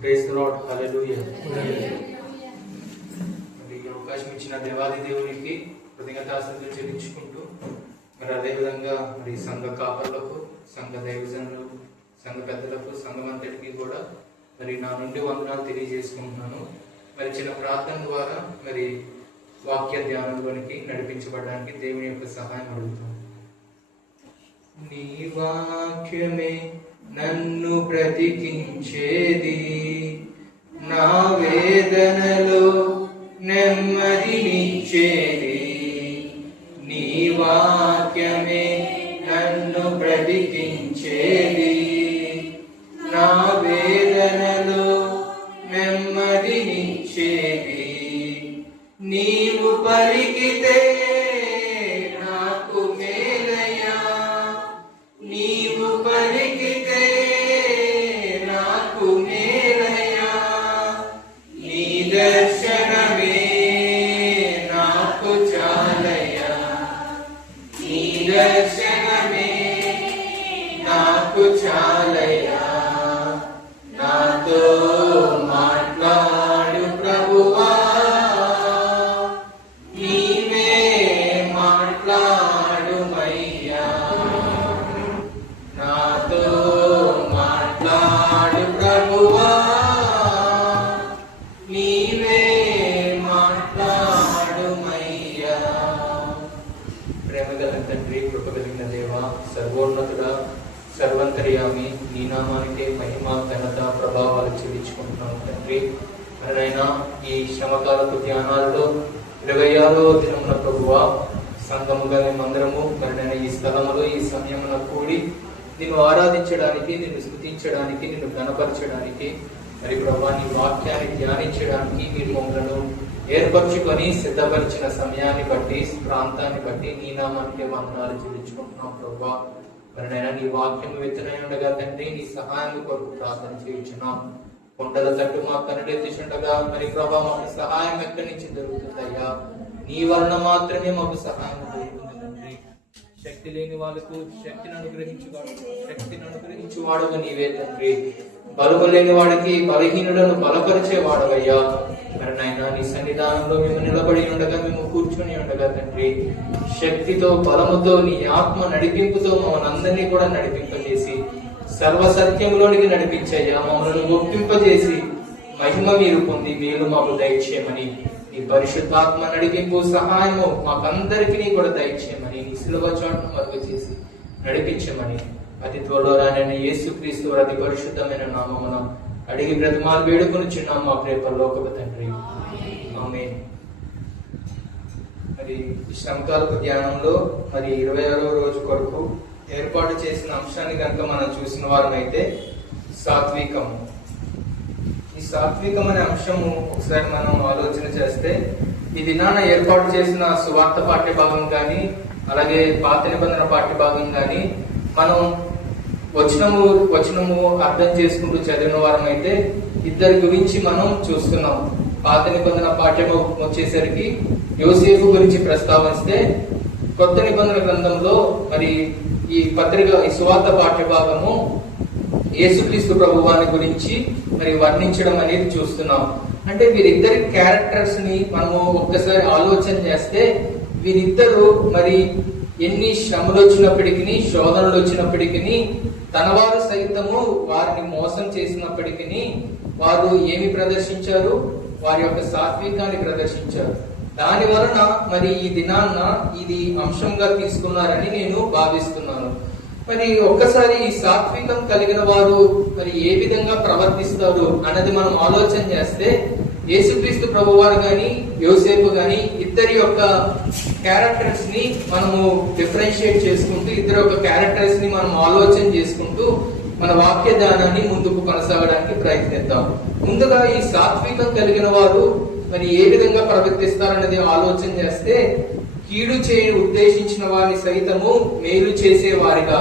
Praise the lord, హల్లెలూయా. మరి ఈ అవకాశం ఇచ్చిన దేవాది దేవునికి కృతజ్ఞతాస్తుతులు చెల్లించుకుంటూ మరి అదేవిధంగా మరి సంఘ కాపరులకు, సంఘ దైవజనులు, సంఘ పెద్దలకు, సంఘం అంతటికి కూడా మరి నా నుండి వందనాలు తెలియజేసుకుంటున్నాను. మరి చిన్న ప్రార్థన ద్వారా మరి వాక్య ధ్యానంలోనికి నడిపించబడడానికి దేవుని యొక్క సహాయం అడుగుతాను. నీ వాక్యమే నన్ను బ్రతికించేది, నా వేదనలో నెమ్మదినిచ్చేది. నీ వాక్యమే నన్ను బ్రతికించేది, నా వేదనలో నెమ్మదినిచ్చేది. నీవు పలికితే నాకు మేలయ్యా, నీవు పలికితే నాకు మేలయ్యా. నీ దర్శనమే నాకు చాలయ్యా, నీ దర్శనమే నాకు చాలయ్యా. నాతో మాట్లాడు ప్రభువా, నీవే మాట్లాడుమయ్యా. నాతో మాట్లాడు ప్రభువా, నీవే మాట్లాడుమయ్యా. ప్రేమగల తండ్రి, కృపగలిగిన దేవా, సర్వోన్నతుడా, సర్వంతర్యామి, నీ నామానికే మహిమ, ఘనత, ప్రభావాలు చెల్లించుకుంటున్నాము తండ్రి. మరైనా ఈ శ్రమకాలపు ధ్యానాల్లో 26వ దినమున ప్రభువా సంఘముగా మేమందరము మరైనా ఈ స్థలములో ఈ సమయమున కూడి నిన్ను ఆరాధించడానికి, నిన్ను స్తుతించడానికి, నిన్ను ఘనపరచడానికి, మరి ప్రభువా నీ వాక్యాన్ని ధ్యానించడానికి మీరు మమ్మలను ఏర్పరచుకొని సిద్ధపరిచిన సమయాన్ని బట్టి, ప్రాంతాన్ని బట్టి నీ నామానికి వందనాలు చెల్లించుకుంటున్నాం ప్రభువా. మరైనా నీ వాక్యం విత్తనై ఉండగా తండ్రి, నీ సహాయం కొరకు ప్రార్థన చేయించున్నాం. కొండల తట్టు మా కనుడెత్తిచుండగా మరి ప్రభా మాకు సహాయం ఎక్కడి నుంచి దొరుకుతుందయ్యా? నీ వలన మాత్రమే మాకు సహాయం దొరుకుతుంది తండ్రి. శక్తి లేని వాళ్ళకు శక్తిని అనుగ్రహించువాడవు నీవే తండ్రి. బలము లేని వాడికి బలహీనులను బలపరిచేవాడవయ్యా. మరి నాయన నీ సన్నిధానంలో మేము నిలబడి ఉండగా, మేము కూర్చొని ఉండగా తండ్రి, శక్తితో, బలముతో, నీ ఆత్మ నడిపింపుతో మమ్మల్ని అందరినీ కూడా నడిపింపజేసి సర్వసత్యంలోనికి నడిపించయ్యా. మమ్మల్ని ఒప్పింపజేసి మహిమ మీరు పొంది మేలు మాకు దయచేయమని, నీ పరిశుద్ధాత్మ నడిపింపు సహాయము మాకందరికీ కూడా దయచేయమని, నీ సిలువ చాటును మరుగు చేసి నడిపించమని అతి త్వరలో రానైన యేసుక్రీస్తు అతి పరిశుద్ధమైన నామమున అడిగి బ్రతిమాలు వేడుకొనుచున్నాం మా ప్రియ పరలోకపు తండ్రి, ఆమేన్. మరి ఈ శ్రమకాలపు ధ్యానంలో మరి 26వ రోజు కొరకు ఏర్పాటు చేసిన అంశాన్ని కనుక మనం చూసిన వారమైతే సాత్వికము. ఈ సాత్వికం అనే అంశము ఒకసారి మనం ఆలోచన చేస్తే, ఈ దినాన ఏర్పాటు చేసిన సువార్త పాఠ్యభాగం కానీ, అలాగే పాత నిబంధన పాఠ్యభాగం కానీ మనం వచనము అర్థం చేసుకుంటూ చదివిన వారం అయితే ఇద్దరి గురించి మనం చూస్తున్నాం. పాత నిబంధన పాఠ్యభాగం వచ్చేసరికి యోసేపు గురించి ప్రస్తావిస్తే, కొత్త నిబంధన గ్రంథంలో మరి ఈ పత్రిక ఈ సువార్త పాఠ్యభాగము యేసుక్రీస్తు ప్రభువాని గురించి మరి వర్ణించడం అనేది చూస్తున్నాం. అంటే వీరిద్దరి క్యారెక్టర్స్ ని మనము ఒక్కసారి ఆలోచన చేస్తే, వీరిద్దరు మరి ఎన్ని శ్రమలు వచ్చినప్పటికీ, శోధనలు వచ్చినప్పటికీ, తన వారు సైతము వారిని మోసం చేసినప్పటికీ వారు ఏమి ప్రదర్శించారు? వారి యొక్క సాత్వికాన్ని ప్రదర్శించారు. దాని వలన మరి ఈ దినాన్న ఇది అంశంగా తీసుకున్నారని నేను భావిస్తున్నాను. మరి ఒక్కసారి ఈ సాత్వికం కలిగిన వారు మరి ఏ విధంగా ప్రవర్తిస్తారు అన్నది మనం ఆలోచన చేస్తే, యేసుక్రీస్తు ప్రభువారు గాని, యోసేపు గాని ఇద్దరి యొక్క క్యారెక్టర్స్ ని మనము డిఫరెన్షియేట్ చేసుకుంటూ, ఇద్దరి యొక్క క్యారెక్టర్స్ ని మనం ఆలోచన చేసుకుంటూ మన వాక్య ధ్యానాన్ని ముందుకు కొనసాగడానికి ప్రయత్నిద్దాం. ముందుగా ఈ సాత్వికం కలిగిన వారు మరి ఏ విధంగా ప్రవర్తిస్తారన్నది ఆలోచన చేస్తే, కీడు చేయ ఉద్దేశించిన వారిని సైతము మేలు చేసేవారిగా,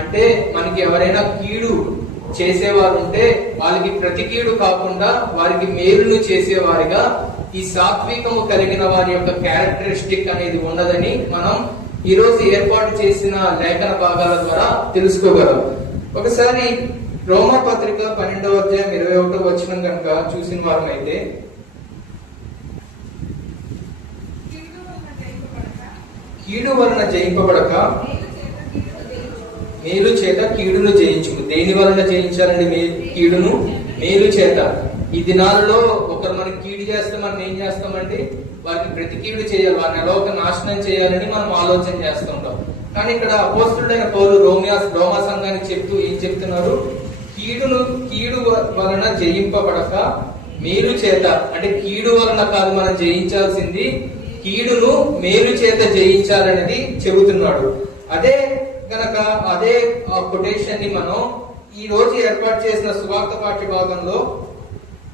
అంటే మనకి ఎవరైనా కీడు చేసేవారు ఉంటే వాళ్ళకి ప్రతి కీడు కాకుండా వారికి మేలును చేసేవారిగా ఈ సాత్వికము కలిగిన వారి యొక్క క్యారెక్టరిస్టిక్ అనేది ఉన్నదని మనం ఈ రోజు ఏర్పాటు చేసిన లేఖన భాగాల ద్వారా తెలుసుకోగలం. ఒకసారి రోమా పత్రిక 12వ అధ్యాయం 21వ వచనం కనుక చూసిన వారం అయితే, కీడు వలన జయింపబడక మేలు చేత కీడును జయించు. దేని వలన జయించాలండి కీడును? మేలు చేత. ఈ దినాలలో ఒకరు మనకి కీడు చేస్తే మనం ఏం చేస్తామండి? వారికి ప్రతి కీడు చేయాలి, వారిని ఎలా ఒక నాశనం చేయాలని మనం ఆలోచన చేస్తుంటాం. కానీ ఇక్కడ అపోస్తుడైన పౌలు రోమా సంఘానికి చెప్తూ ఏం చెప్తున్నారు? కీడు వలన జయింపబడక మేలు చేత, అంటే కీడు వలన కాదు మనం జయించాల్సింది, కీడును మేలు చేత జయించాలనేది చెబుతున్నాడు. అదే గనక అదే కొటేషన్ ని మనం ఈ రోజు ఏర్పాటు చేసిన సువార్త పాఠ్య భాగంలో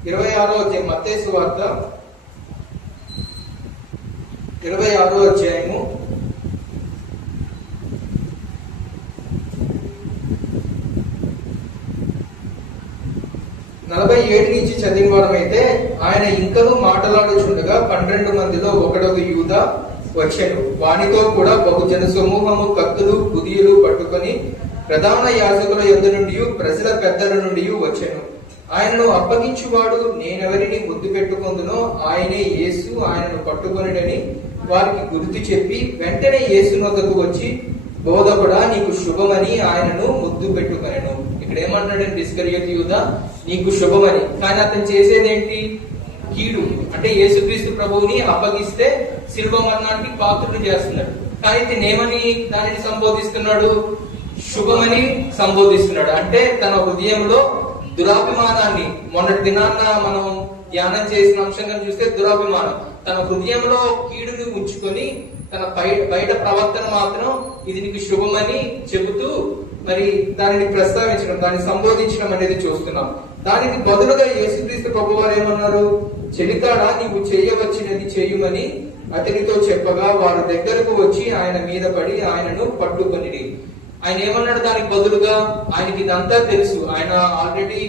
26వ అధ్యాయం, మత్తయి సువార్త 26వ అధ్యాయము 47 నుంచి చదివిన వారం అయితే, ఆయన ఇంకనూ మాటలాడుచుండగా 12 మందిలో ఒకడొక యూదా వచ్చెను. వానితో కూడా బహుజన సమూహము కత్తులు బుదియులు పట్టుకొని ప్రధాన యాజకుల యొద్ద నుండి ప్రజల పెద్దల నుండి వచ్చెను. ఆయనను అప్పగించువాడు నేనెవరిని ముద్దు పెట్టుకొందునో ఆయనే యేసు, ఆయనను పట్టుకొనిడని వారికి గుర్తు చెప్పి వెంటనే యేసు వద్దకు వచ్చి, బోధకుడా నీకు శుభమని ఆయనను ముద్దు పెట్టుకొనెను. ఇక్కడ ఏమన్నాడండి ఇస్కరియోతు యూదా? నీకు శుభమని. కానీ అతను చేసేదేంటి? కీడు. అంటే యేసుక్రీస్తు ప్రభువుని అప్పగిస్తే శిల్వ మరణానికి పాత్రుడు చేస్తున్నాడు. కానీ తినేమని దానిని సంబోధిస్తున్నాడు? శుభమని సంబోధిస్తున్నాడు. అంటే తన హృదయంలో దురాభిమానాన్ని, మొన్నటి దినాన్న మనం ధ్యానం చేసిన అంశంగా చూస్తే దురాభిమానం, తన హృదయంలో కీడుని ఉంచుకొని తన బయట ప్రవర్తన మాత్రం ఇది నీకు శుభమని చెబుతూ మరి దానిని ప్రస్తావించడం, దాన్ని సంబోధించడం అనేది చూస్తున్నాం. దానికి బదులుగా యేసుక్రీస్తు ప్రభు వారు ఏమన్నారు? చెలికాడా నీవు చేయవచ్చినది చేయుమని అతనితో చెప్పగా వారు దగ్గరకు వచ్చి ఆయన మీద పడి ఆయనను పట్టుకొనిరి. ఆయన ఏమన్నాడు దానికి బదులుగా? ఆయనకి ఇదంతా తెలుసు. ఆయన ఆల్రెడీ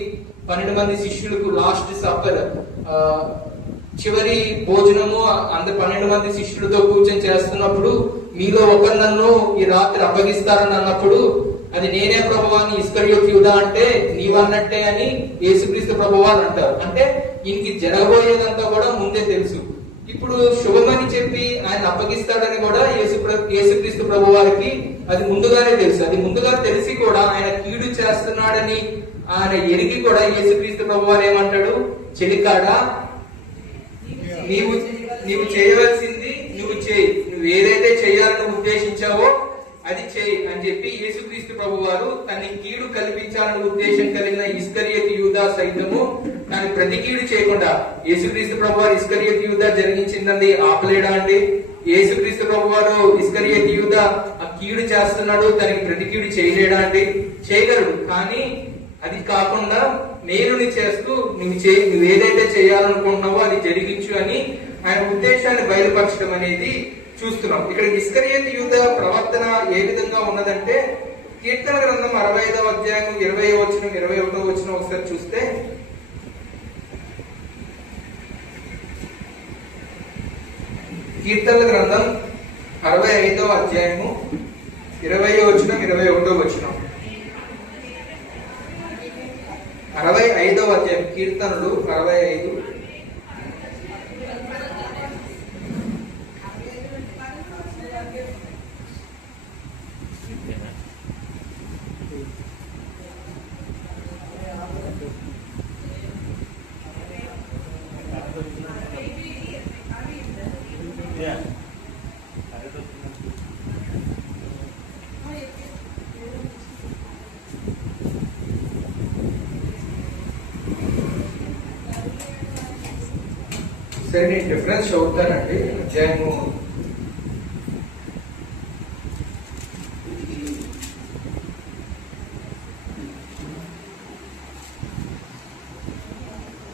12 మంది శిష్యులకు లాస్ట్ సఫర్, చివరి భోజనము 12 మంది శిష్యులతో కూర్చొని చేస్తున్నప్పుడు, మీలో ఒకరు నన్ను ఈ రాత్రి అప్పగిస్తారని అన్నప్పుడు, అది నేనే ప్రభువాని ఇస్కరియోతు యూదా అంటే నీవన్నట్టే అని యేసుక్రీస్తు ప్రభువారు అంటారు. అంటే ఈయనకి జరగబోయేదంతా కూడా ముందే తెలుసు. ఇప్పుడు శుభమని చెప్పి ఆయన అప్పగిస్తాడని కూడా యేసుక్రీస్తు ప్రభు వారికి అది ముందుగానే తెలుసు. అది ముందుగా తెలిసి కూడా ఆయన కీడు చేస్తున్నాడని ఆయన ఎరిగి కూడా యేసుక్రీస్తు ప్రభు వారు ఏమంటాడు? చెలికాడా నీవు చేయవలసింది నువ్వు చేయి, నువ్వు ఏదైతే చేయాలని ఉద్దేశించావో అది చేయి అని చెప్పి యేసుక్రీస్తు ప్రభు వారు తనని కీడు కల్పించాలని ఉద్దేశం కలిగిన ఇస్కరియోతు యూదా సైతము దాని ప్రతి కీడు చేయకుండా, యేసుక్రీస్తు ప్రభు వారు ఇస్కరియోతు యూదా జరిగించిందండి ఆపలేడా అండి? యేసుక్రీస్తు ప్రభు వారు ఇస్కరియోతు యూదా ఆ కీడు చేస్తున్నాడు, తనకి ప్రతి కీడు చేయలేడా అండి? చేయగలడు. కానీ అది కాకుండా మేలుని చేస్తూ నువ్వు ఏదైతే చేయాలనుకుంటున్నావో అది జరిగించు అని ఆయన ఉద్దేశాన్ని బయలుపరచడం అనేది చూస్తున్నాం. ఇక్కడ ఇస్కరియోతు యూదా ప్రవర్తన ఏ విధంగా ఉన్నదంటే, కీర్తన గ్రంథం 65వ అధ్యాయం 20వ వచనం 21వ వచనం ఒకసారి చూస్తే, కీర్తన గ్రంథం 65వ అధ్యాయము 20వ వచనం 21వ వచనం, 65వ అధ్యాయం కీర్తనలు 65. సరే, నేను డిఫరెన్స్ చదువుతానండి. అధ్యాయము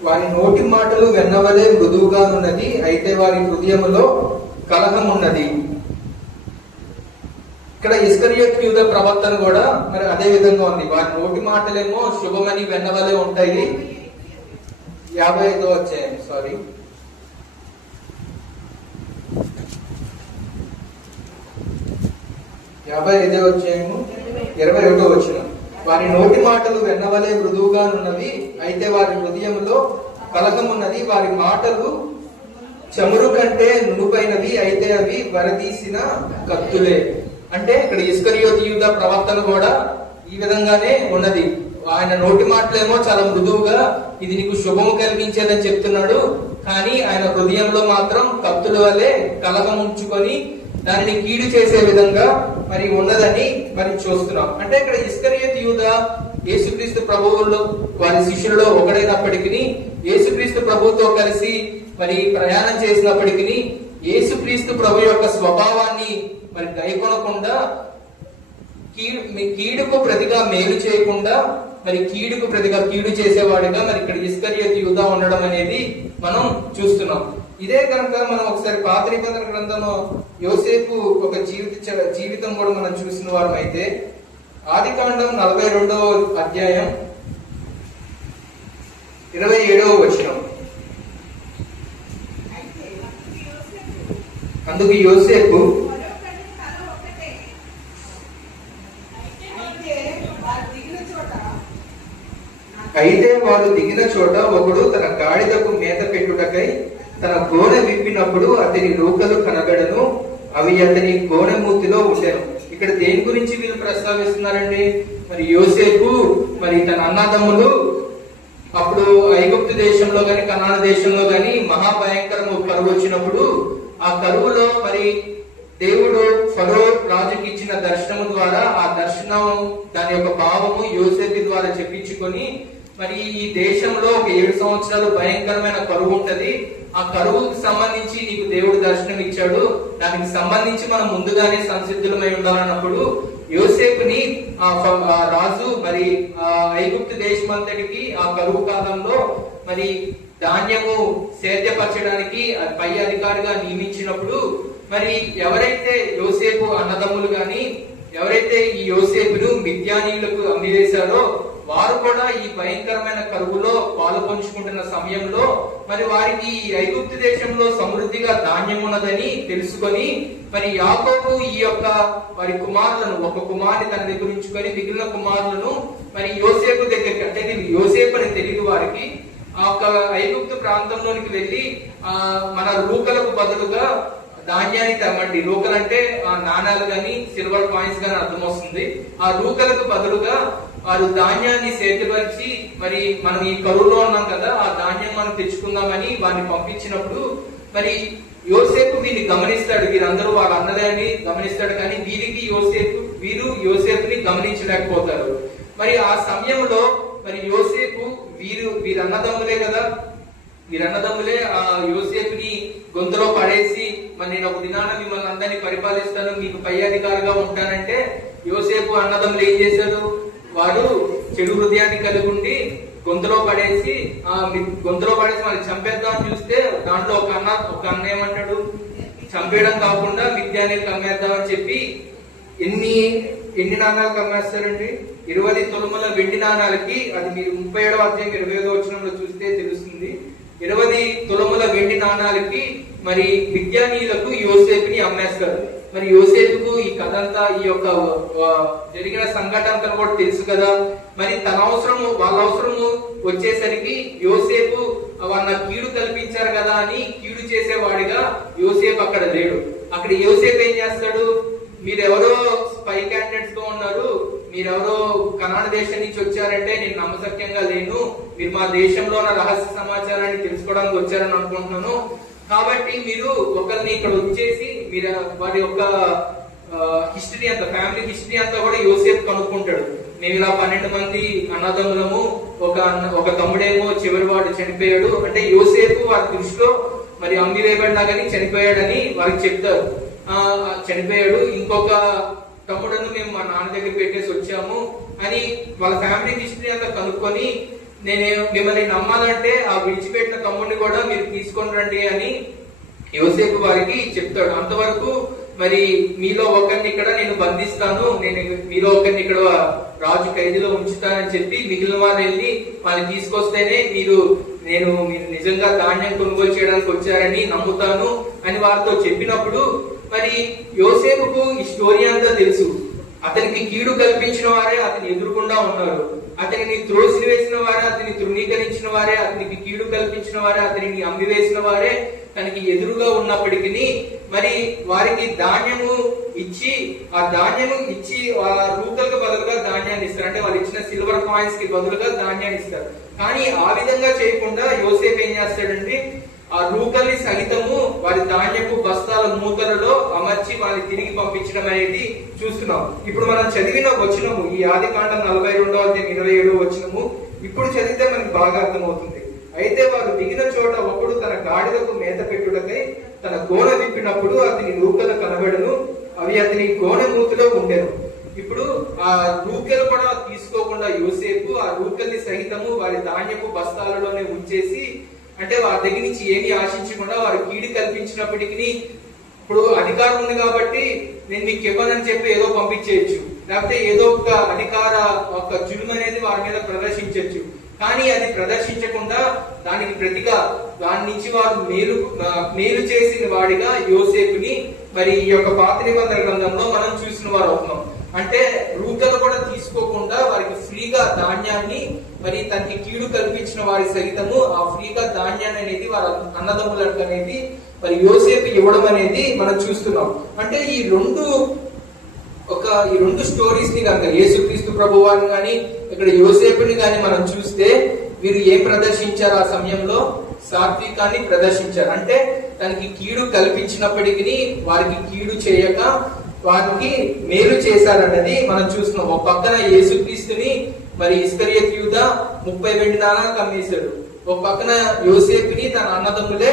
వారి నోటి మాటలు వెన్నవలే మృదువుగానున్నది, అయితే వారి హృదయములో కలహం ఉన్నది. ఇక్కడ ఇస్కరియోతు యూదా ప్రవర్తన కూడా మరి అదే విధంగా ఉంది. వారి నోటి మాటలేమో శుభమని వెన్నవలే ఉంటాయి. 55వ అధ్యాయం 55వ అధ్యాయము 21వ వచనం, వారి నోటి మాటలు వెన్నవలే మృదువుగా ఉన్నవి, అయితే వారి హృదయంలో కలహమున్నది. వారి మాటలు చమురు కంటే నునుపైనవి, అయితే అవి వరదీసిన కత్తులే. అంటే ఇక్కడ ఇస్కరియోతు యూదా ప్రవర్తన కూడా ఈ విధంగానే ఉన్నది. ఆయన నోటి మాటలేమో చాలా మృదువుగా ఇది నీకు శుభము కలిగించేదని చెప్తున్నాడు, కానీ ఆయన హృదయంలో మాత్రం కత్తుల వల్లే కలహం ఉంచుకొని దానిని కీడు చేసే విధంగా మరి ఉన్నదని మరి చూస్తున్నాం. అంటే ఇక్కడ ఇస్కరియోతు యూదా యేసుక్రీస్తు ప్రభువులో వారి శిష్యులలో ఒకడైనప్పటికీ, యేసుక్రీస్తు ప్రభువుతో కలిసి మరి ప్రయాణం చేసినప్పటికీ యేసుక్రీస్తు ప్రభు యొక్క స్వభావాన్ని మరి గైకొనకుండా కీడుకు ప్రతిగా మేలు చేయకుండా మరి కీడుకు ప్రతిగా కీడు చేసేవాడిగా మరి ఇక్కడ ఇస్కరియోతు యూదా ఉండడం అనేది మనం చూస్తున్నాం. ఇదే కనుక మనం ఒకసారి పాత నిబంధన గ్రంథంలో యోసేపు ఒక జీవితం కూడా మనం చూసిన వారం అయితే ఆదికాండం 42వ అధ్యాయం 27వ వచనం. అందుకు యోసేపు అయితే వారు దిగిన చోట ఒకడు తన గాడిదకు మేత పెట్టుటకై తన గోనె విప్పినప్పుడు అతని రూకలు కనబడను, అవి అతని గోనె మూతిలో ఉండెను. ఇక్కడ దేని గురించి వీళ్ళు ప్రస్తావిస్తున్నారండి? మరి యోసేపు మరి తన అన్నదమ్ములు అప్పుడు ఐగుప్తు దేశంలో గాని కనాన దేశంలో గాని మహాభయంకరము కరువు వచ్చినప్పుడు ఆ కరువులో మరి దేవుడు ఫరో రాజుకి ఇచ్చిన దర్శనము ద్వారా ఆ దర్శనం దాని యొక్క భావము యోసేపు ద్వారా చెప్పించుకొని మరి ఈ దేశంలో ఒక 7 సంవత్సరాలు భయంకరమైన కరువు ఉంటది, ఆ కరువుకు సంబంధించి నీకు దేవుడు దర్శనం ఇచ్చాడు, దానికి సంబంధించి మనం ముందుగానే సంసిద్ధులమై ఉండాలన్నప్పుడు యోసేపుని ఆ రాజు మరి ఐగుప్తు దేశమంతటికి ఆ కరువు కాలంలో మరి ధాన్యము సేద్యపరచడానికి పై అధికారిగా నియమించినప్పుడు మరి ఎవరైతే యోసేపు అన్నదమ్ములు గాని ఎవరైతే ఈ యోసేపును మిద్యానీయులకు అమ్మివేశారో వారు కూడా ఈ భయంకరమైన కరువులో పాలు పంచుకుంటున్న సమయంలో మరి వారికి ఐగుప్తు దేశంలో సమృద్ధిగా ధాన్యం ఉన్నదని తెలుసుకొని మరి యాకోబు ఈ యొక్క వారి కుమారులను ఒక కుమారుని తన దగ్గర ఉంచుకొని మిగిలిన కుమారులను మరి యోసేపు దగ్గరికి, అంటే యోసేపు అని తెలియదు వారికి, ఆ యొక్క ఐగుప్తు ప్రాంతంలోనికి వెళ్ళి మన రూకలకు బదులుగా ధాన్యాన్ని తెమ్మండి. రూకలు అంటే ఆ నాణాలు గాని సిల్వర్ కాయిన్స్ గాని అర్థం వస్తుంది. ఆ రూకలకు బదులుగా వారు ధాన్యాన్ని సేద్యపరిచి మరి మనం ఈ కరువులో ఉన్నాం కదా, ఆ ధాన్యం మనం తెచ్చుకుందామని వారిని పంపించినప్పుడు మరి యోసేపు వీరిని గమనిస్తాడు, వీరందరూ వాళ్ళ అన్నలే అని గమనిస్తాడు, కానీ వీరు యోసేపుని గమనించలేకపోతారు. మరి ఆ సమయంలో మరి యోసేపు వీరన్నదమ్ములే కదా, వీరన్నదమ్ములే ఆ యోసేపుని గొంతులో పడేసి మరి నేను ఒక దినాన మిమ్మల్ని అందరినీ పరిపాలిస్తాను, మీకు పై అధికారిగా ఉంటానంటే యోసేపు అన్నదమ్ములు ఏం చేశారు? వారు చెడు హృదయాన్ని కలిగి ఉండి గొంతులో పడేసి వాళ్ళు చంపేద్దామని చూస్తే దాంట్లో ఒక అన్న ఏమంటాడు, చంపేయడం కాకుండా మిద్యానీయులకు అమ్మేద్దామని చెప్పి ఎన్ని నాణాలకు అమ్మేస్తారండి? 20 తులముల వెండి నాణాలకి, అది మీరు 37వ అధ్యాయం 25వ వచనంలో చూస్తే తెలుస్తుంది. 20 తులముల వెండి నాణాలకి మరి మిద్యానీయులకు యోసేపుని అమ్మేస్తారు. మరి యోసేపుకు ఈ కథ అంతా ఈ యొక్క జరిగిన సంఘటన అంతా కూడా తెలుసు కదా. మరి తన అవసరము వాళ్ళ అవసరము వచ్చేసరికి యోసేపు వాళ్ళ కీడు కల్పించారు కదా అని కీడు చేసేవాడిగా యోసేపు అక్కడ లేడు. అక్కడ యోసేపు ఏం చేస్తాడు? మీరెవరో స్పై క్యాండిడేట్స్ గా ఉన్నారు, మీరెవరో కనాన దేశం నుంచి వచ్చారంటే నేను నమ్మశక్యంగా లేను, మీరు మా దేశంలో ఉన్న రహస్య సమాచారాన్ని తెలుసుకోవడానికి వచ్చారని అనుకుంటున్నాను, కాబట్టి మీరు ఒకరిని ఇక్కడ వచ్చేసి మీరు వారి యొక్క హిస్టరీ అంతా, ఫ్యామిలీ హిస్టరీ అంతా కూడా యోసేపు కనుక్కుంటాడు. మేము ఇలా 12 మంది అన్నదమ్ములము, ఒక తమ్ముడేమో చివరి వాడు చనిపోయాడు, అంటే యోసేపు వారి దృష్టిలో మరి అమ్మివేయబడినా కానీ చనిపోయాడని వారికి చెప్తారు. చనిపోయాడు, ఇంకొక తమ్ముడను మేము మా నాన్న దగ్గర పెట్టేసి వచ్చాము అని వాళ్ళ ఫ్యామిలీ హిస్టరీ అంతా కనుక్కొని నేను మిమ్మల్ని నమ్మాలంటే ఆ విడిచిపెట్టిన తమ్ముడిని కూడా మీరు తీసుకొని రండి అని యోసేపు వారికి చెప్తాడు. అంతవరకు మరి మీలో ఒకరిని ఇక్కడ నేను బంధిస్తాను, మీలో ఒకరిని ఇక్కడ రాజు ఖైదీలో ఉంచుతానని చెప్పి మిగిలిన వారు వెళ్ళి వాళ్ళని తీసుకొస్తేనే మీరు నిజంగా ధాన్యం కొనుగోలు చేయడానికి వచ్చారని నమ్ముతాను అని వారితో చెప్పినప్పుడు మరి యోసేపుకు ఈ స్టోరీ అంతా తెలుసు. అతనికి కీడు కల్పించిన వారే అతని ఎదురుకుండా ఉన్నారు. అతనిని త్రోసివేసిన వారే, అతని తృణీకరించిన వారే, అతనికి కీడు కల్పించిన వారే, అతనిని అమ్మివేసిన వారే తనకి ఎదురుగా ఉన్నప్పటికీ మరి వారికి ధాన్యము ఇచ్చి ఆ రూకలకు బదులుగా ధాన్యాన్ని ఇస్తారు. అంటే వాళ్ళు ఇచ్చిన సిల్వర్ కాయిన్స్ కి బదులుగా ధాన్యాన్ని ఇస్తారు. కానీ ఆ విధంగా చేయకుండా యోసేపు ఏం చేస్తాడంటే ఆ రూకల్ని సహితము వారి ధాన్యపు బస్తాల మూతలలో అమర్చి వారిని తిరిగి పంపించడం అనేది చూస్తున్నాం. ఇప్పుడు మనం చదివిన వచనము ఈ ఆదికాండం 42:27 వచనము ఇప్పుడు చదివితే మనకి బాగా అర్థమవుతుంది. అయితే వారు దిగిన చోట ఒకడు తన గాడిదకు మేత పెట్టుటకై తన గోన విప్పినప్పుడు అతని రూకలు కనబడను, అవి అతని గోన మూతిలో ఉండెను. ఇప్పుడు ఆ రూకెలు కూడా తీసుకోకుండా యోసేపు ఆ రూకల్ని సహితము వారి ధాన్యపు బస్తాలలోనే ఉంచేసి, అంటే వారి దగ్గర నుంచి ఏమి ఆశించకుండా వారు కీడు కల్పించినప్పటికీ ఇప్పుడు అధికారం ఉంది కాబట్టి నేను మీకు ఇవ్వనని చెప్పి ఏదో పంపించేయచ్చు, లేకపోతే ఏదో ఒక అధికార ఒక జులుము అనేది వారి మీద ప్రదర్శించవచ్చు. కానీ అది ప్రదర్శించకుండా దానికి ప్రతిగా దాని నుంచి వారు మేలు చేసిన వాడిగా యోసేపుని మరి ఈ యొక్క పాత నిబంధన గ్రంథంలో మనం చూసిన వారు అవుతున్నాం. అంటే రూకలు కూడా తీసుకోకుండా వారికి ఫ్రీగా ధాన్యాన్ని మరి తనకి కీడు కల్పించిన వారి సహితము ఆ ఫ్రీగా ధాన్యాన్ని అనేది వారి అన్నదమ్ములకు అనేది మరి యోసేపు ఇవ్వడం అనేది మనం చూస్తున్నాం. అంటే ఈ రెండు స్టోరీస్ ని కనుక యేసుక్రీస్తు ప్రభువారిని కానీ ఇక్కడ యోసేపుని కానీ మనం చూస్తే వీరు ఏం ప్రదర్శించారు? ఆ సమయంలో సాత్వికాన్ని ప్రదర్శించారు. అంటే తనకి కీడు కల్పించినప్పటికీ వారికి కీడు చేయక వారికి మేలు చేశారన్నది మనం చూస్తున్నాం. ఒక పక్కన యేసుక్రీస్తుని మరి ఇస్కరియోతు యూదా 30 వెండి నాణాలకు అమ్మేశాడు. ఒక పక్కన యోసేపుని తన అన్నదమ్ములే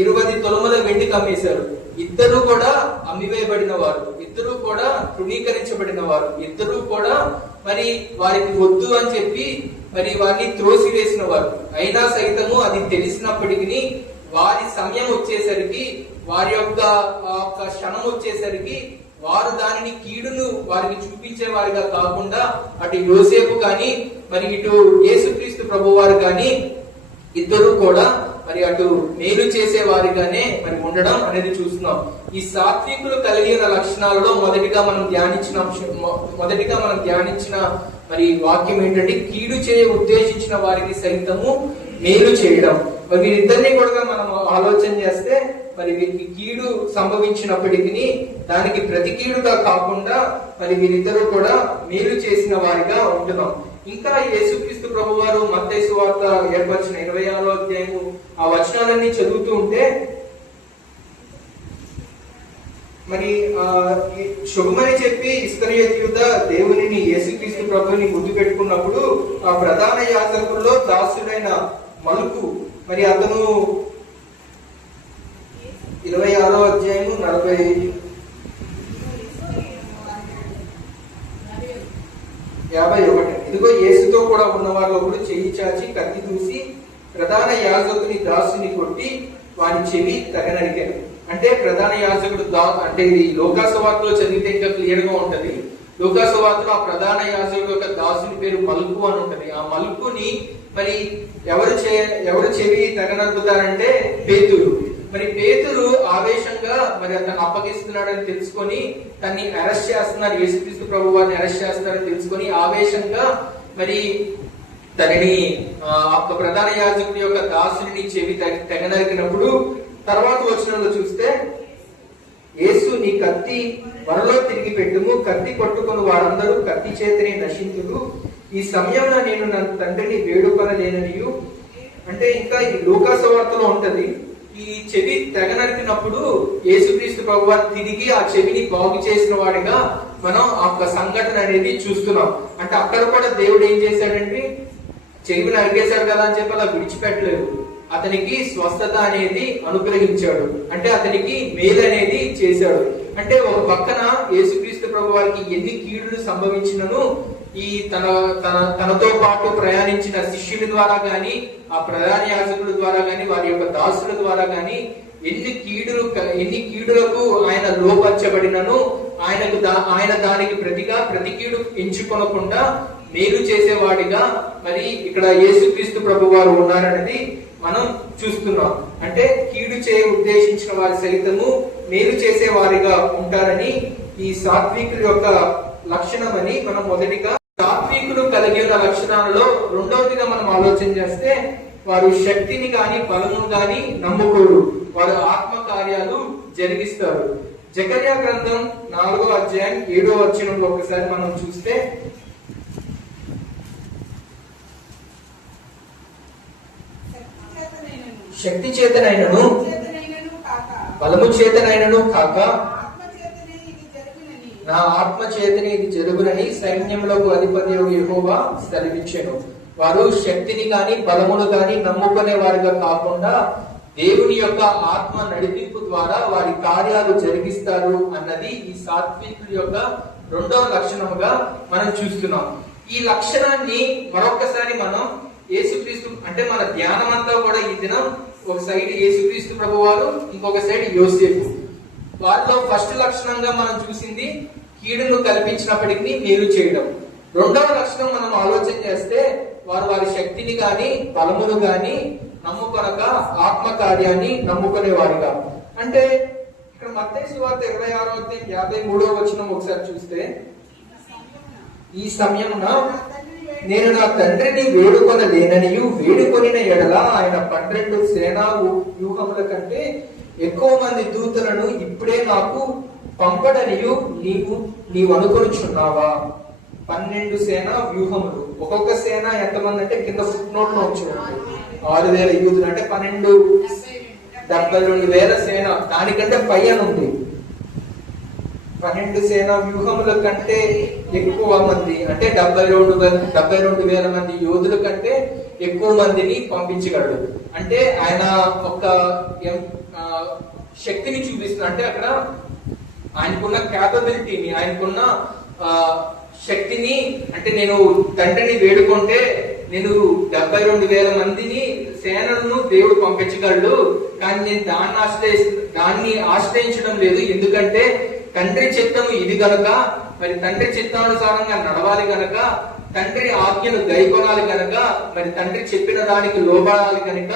20 తులముల వెండికి అమ్మేశారు. ఇద్దరు కూడా అమ్మివేయబడిన వారు, ఇద్దరు కూడా తృణీకరించబడిన వారు, ఇద్దరు కూడా మరి వారికి వద్దు అని చెప్పి మరి వారిని త్రోసివేసిన వారు. అయినా సైతము అది తెలిసినప్పటికీ వారి సమయం వచ్చేసరికి, వారి యొక్క క్షణం వచ్చేసరికి వారు దానిని కీడును వారికి చూపించే వారిగా కాకుండా అటు యోసేపు కానీ మరి ఇటు యేసుక్రీస్తు ప్రభు వారు కానీ ఇద్దరు కూడా మరి అటు మేలు చేసే వారిగానే మరి ఉండడం అనేది చూస్తున్నాం. ఈ సాత్వికులు కలిగిన లక్షణాలలో మొదటిగా మనం ధ్యానించిన మరి వాక్యం ఏంటంటే కీడు చేయ ఉద్దేశించిన వారికి సైతము మేలు చేయడం. మరి వీరిద్దరిని కూడా మనం ఆలోచన చేస్తే మరి వీరికి కీడు సంభవించినప్పటికీ దానికి ప్రతి కీడుగా కాకుండా మరి వీరిద్దరూ కూడా మేలు చేసిన వారిగా ఉంటున్నాం. ఇంకా యేసుక్రీస్తు ప్రభు వారు మత్తయి సువార్త ఏర్పరిచిన 26వ అధ్యాయము ఆ వచనాలన్నీ చదువుతూ ఉంటే మరి శుభమని చెప్పి ఇస్కరియోతు యూదా దేవునిని యేసుక్రీస్తు ప్రభుని గుర్తు పెట్టుకున్నప్పుడు ఆ ప్రధాన యాజకుల్లో దాసుడైన మలుకు మరి అతను 26వ అధ్యాయము 51 ఇదిగో యేసుతో కూడా ఉన్న వారు ఒకడు చెయ్యి చాచి కత్తి దూసి ప్రధాన యాజకుని దాసుని కొట్టి వాని చెవి తగనరికారు. అంటే ప్రధాన యాజకుడు అంటే ఇది లోకాసువార్తలో చదివితే ఇంకా క్లియర్ గా ఉంటది. లోకాసువార్తలో ఆ ప్రధాన యాజకుడు యొక్క దాసుని పేరు మలుకు అని ఉంటది. ఆ మలుకుని మరి ఎవరు చెవి తగనరుకుతారంటే పేతురు. మరి పేతురు ఆవేశంగా మరి అతను అప్పగిస్తున్నాడని తెలుసుకొని తన్ని అరెస్ట్ చేస్తున్నారు, యేసుక్రీస్తు ప్రభు వారిని అరెస్ట్ చేస్తున్నారని తెలుసుకొని ఆవేశంగా మరి తనని ప్రధాన యాజకుడి యొక్క దాసుని చెవి తెగనరికినప్పుడు తర్వాత వచనంలో చూస్తే యేసు నీ కత్తి వరలో తిరిగి పెట్టుము, కత్తి పట్టుకుని వారందరూ కత్తి చేతిని నశించుదు, ఈ సమయంలో నేను నా తండ్రిని వేడుకొనలేననియు. అంటే ఇంకా ఈ లోకాసువార్తలో ఉంటది. ఈ చెవి తెగనరికినప్పుడు యేసుక్రీస్తు ప్రభువారు తిరిగి ఆ చెవిని బాగు చేసిన వాడిగా మనం ఆ సంఘటన అనేది చూస్తున్నాం. అంటే అక్కడ కూడా దేవుడు ఏం చేశాడంటే చెవిని నరికేశాడు కదా అని చెప్పి అలా విడిచిపెట్టలేదు, అతనికి స్వస్థత అనేది అనుగ్రహించాడు. అంటే అతనికి మేలు అనేది చేశాడు. అంటే ఒక పక్కన యేసుక్రీస్తు ప్రభు వారికి ఎన్ని కీడులు సంభవించినను ఈ తనతో పాటు ప్రయాణించిన శిష్యుల ద్వారా గాని ఆ ప్రధాన యాజకుల ద్వారా గాని వారి యొక్క దాసుల ద్వారా గాని ఎన్ని కీడులకు ఆయన లోపరచబడినను ఆయన దానికి ప్రతి కీడు ఎంచుకొనకుండా మేలు చేసేవాడిగా మరి ఇక్కడ యేసుక్రీస్తు ప్రభు వారు ఉన్నారనేది మనం చూస్తున్నాం. అంటే కీడు చేయ ఉద్దేశించిన వారి సైతము మేలు చేసే వారిగా ఉంటారని ఈ సాత్వికుల యొక్క లక్షణమని మనం మొదటిగా, సాత్వికులు కలిగి ఉన్న లక్షణాలలో రెండవదిగా మనం ఆలోచన చేస్తే వారు శక్తిని గాని బలమును గాని నమ్ముకోరు, వారు ఆత్మ కార్యాలు జరిగిస్తారు. జకర్యా గ్రంథం 4వ అధ్యాయం 7వ వచనంలో ఒకసారి మనం చూస్తే, శక్తి చేతనైనను బలము చేతనైనను కాక నా ఆత్మ చేతనే ఇది జరుగునని సైన్యములకు అధిపతి యెహోవా సెలవిచ్చెను. వారు శక్తిని గాని బలమును గాని నమ్ముకునే వారిగా కాకుండా దేవుని యొక్క ఆత్మ నడిపింపు ద్వారా వారి కార్యాలు జరిగిస్తారు అన్నది ఈ సాత్వికుల యొక్క రెండవ లక్షణముగా మనం చూస్తున్నాం. ఈ లక్షణాన్ని మరొకసారి మనం యేసుక్రీస్తు, అంటే మన ధ్యానం అంతా కూడా ఈ దినం ఒక సైడ్ యేసుక్రీస్తు ప్రభువారు, ఇంకొక సైడ్ యోసేపు. వారిలో ఫస్ట్ లక్షణంగా మనం చూసింది కీడును కల్పించినప్పటికీ మేలు చేయడం. రెండవ లక్షణం మనం ఆలోచన చేస్తే వారు వారి శక్తిని గాని బలమును గాని నమ్ముకొనక ఆత్మ కార్యాన్ని నమ్ముకునేవారుగా. అంటే ఇక్కడ మత్తయి సువార్త 26వ అధ్యాయం 53వ వచనం ఒకసారి చూస్తే, ఈ సమయమున నేను నా తండ్రిని వేడుకొనలేననియు వేడుకొనిన ఎడల ఆయన 12 సేనా వ్యూహముల కంటే ఎక్కువ మంది దూతలను ఇప్పుడే నాకు పంపడనియు నీవు అనుకొనుచున్నావా? 12 సేనా వ్యూహములు. ఒక్కొక్క సేన ఎంతమంది అంటే కింద ఫుట్ నోట్ లో ఉంచుకోండి, 6,000 యూదులు అంటే 72,000 సేన. దానికంటే పై అని ఉంది. 12 సేనా వ్యూహముల కంటే ఎక్కువ మంది అంటే 72,000 మంది యోధుల కంటే ఎక్కువ మందిని పంపించగలడు. అంటే ఆయన ఒక శక్తిని చూపిస్తున్నా, అంటే అక్కడ ఆయనకున్న క్యాపబిలిటీని, ఆయనకున్న శక్తిని, అంటే నేను తండ్రిని వేడుకుంటే నేను 72,000 మందిని సేనలను దేవుడు పంపించగలడు, కానీ నేను దాన్ని ఆశ్రయించడం లేదు. ఎందుకంటే తండ్రి చిత్తము ఇది గనక, మరి తండ్రి చిత్తానుసారంగా నడవాలి గనక, తండ్రి ఆజ్ఞను గైకొనాలి గనక, మరి తండ్రి చెప్పిన దానికి లోబడాలి గనక,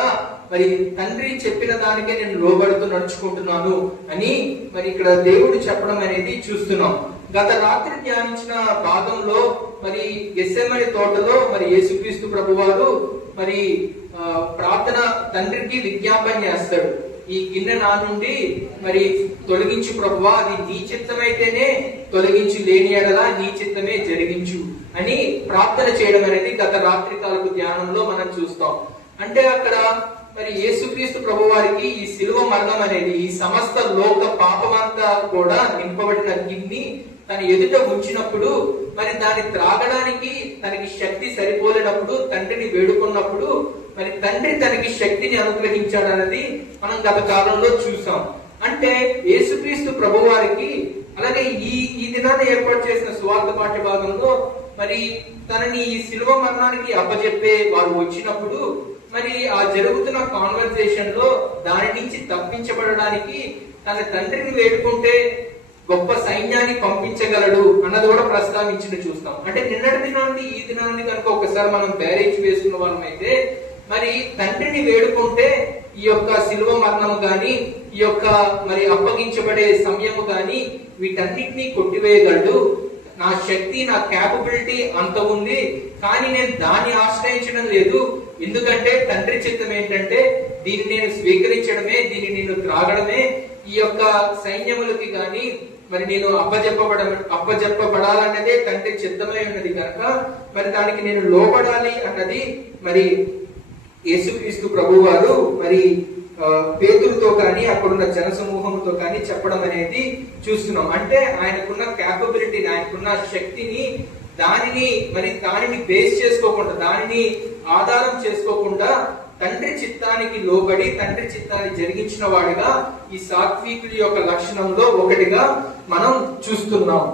మరి తండ్రి చెప్పిన దానికే నేను లోబడుతూ నడుచుకుంటున్నాను అని మరి ఇక్కడ దేవుడు చెప్పడం అనేది చూస్తున్నాం. గత రాత్రి ధ్యానించిన భాగంలో మరి గెత్సెమనే తోటలో మరి యేసుక్రీస్తు ప్రభువారు మరి ప్రార్థన తండ్రికి విజ్ఞాపన చేస్తాడు. ఈ గిన్నె నా నుండి మరి తొలగించు ప్రభువా, అది నీ చిత్తమైతేనే తొలగించు, లేని ఎడలా నీ చిత్తమే జరిగించు అని ప్రార్థన చేయడం అనేది గత రాత్రి కాలపు ధ్యానంలో మనం చూస్తాం. అంటే అక్కడ మరి యేసుక్రీస్తు ప్రభువారికి ఈ శిలువ మరణం అనేది, ఈ సమస్త లోక పాపమంతా కూడా నింపబడిన గిన్నె తన ఎదుట ఉంచినప్పుడు, మరి దాన్ని త్రాగడానికి తనకి శక్తి సరిపోలేనప్పుడు తండ్రిని వేడుకున్నప్పుడు మరి తండ్రి తనకి శక్తిని అనుగ్రహించాడన్నది మనం గత కాలంలో చూసాం. అంటే యేసుక్రీస్తు ప్రభువారికి అలాగే ఈ దినాన్ని ఏర్పాటు చేసిన సువార్త పాఠ్య భాగంలో మరి తనని ఈ శిలువ మరణానికి అప్పచెప్పే వారు వచ్చినప్పుడు మరి ఆ జరుగుతున్న కాన్వర్సేషన్ లో దాని నుంచి తప్పించబడడానికి తన తండ్రిని వేడుకుంటే గొప్ప సైన్యాన్ని పంపించగలడు అన్నది కూడా ప్రస్తావించిన చూస్తాం. అంటే నిన్నటి దినాన్ని ఈ దినాన్ని కనుక ఒకసారి మనం బ్యారేజ్ వేసుకున్న వాళ్ళం అయితే, మరి తండ్రిని వేడుకుంటే ఈ యొక్క శిలువ మరణము గాని, ఈ యొక్క మరి అప్పగించబడే సమయము గాని వీటన్నిటినీ కొట్టివేయగలడు. నా శక్తి, నా క్యాపబిలిటీ అంత ఉంది, కానీ నేను దాన్ని ఆశ్రయించడం లేదు. ఎందుకంటే తండ్రి చిత్తం ఏంటంటే దీన్ని నేను స్వీకరించడమే, దీన్ని నేను త్రాగడమే, ఈ యొక్క సైన్యములకి గాని మరి నేను అప్పజెప్పబడాలన్నదే తండ్రి చిత్తమై ఉన్నది కనుక మరి దానికి నేను లోబడాలి అన్నది మరి యేసుక్రీస్తు ప్రభువారు మరి పేతురుతో కానీ అక్కడున్న జన సమూహంతో కానీ చెప్పడం అనేది చూస్తున్నాం. అంటే ఆయనకున్న క్యాపబిలిటీని, ఆయనకున్న శక్తిని, దానిని బేస్ చేసుకోకుండా, దానిని ఆధారం చేసుకోకుండా తండ్రి చిత్తానికి లోబడి తండ్రి చిత్తాన్ని జరిగించిన వాడిగా ఈ సాత్వికుడి యొక్క లక్షణంలో ఒకటిగా మనం చూస్తున్నాం.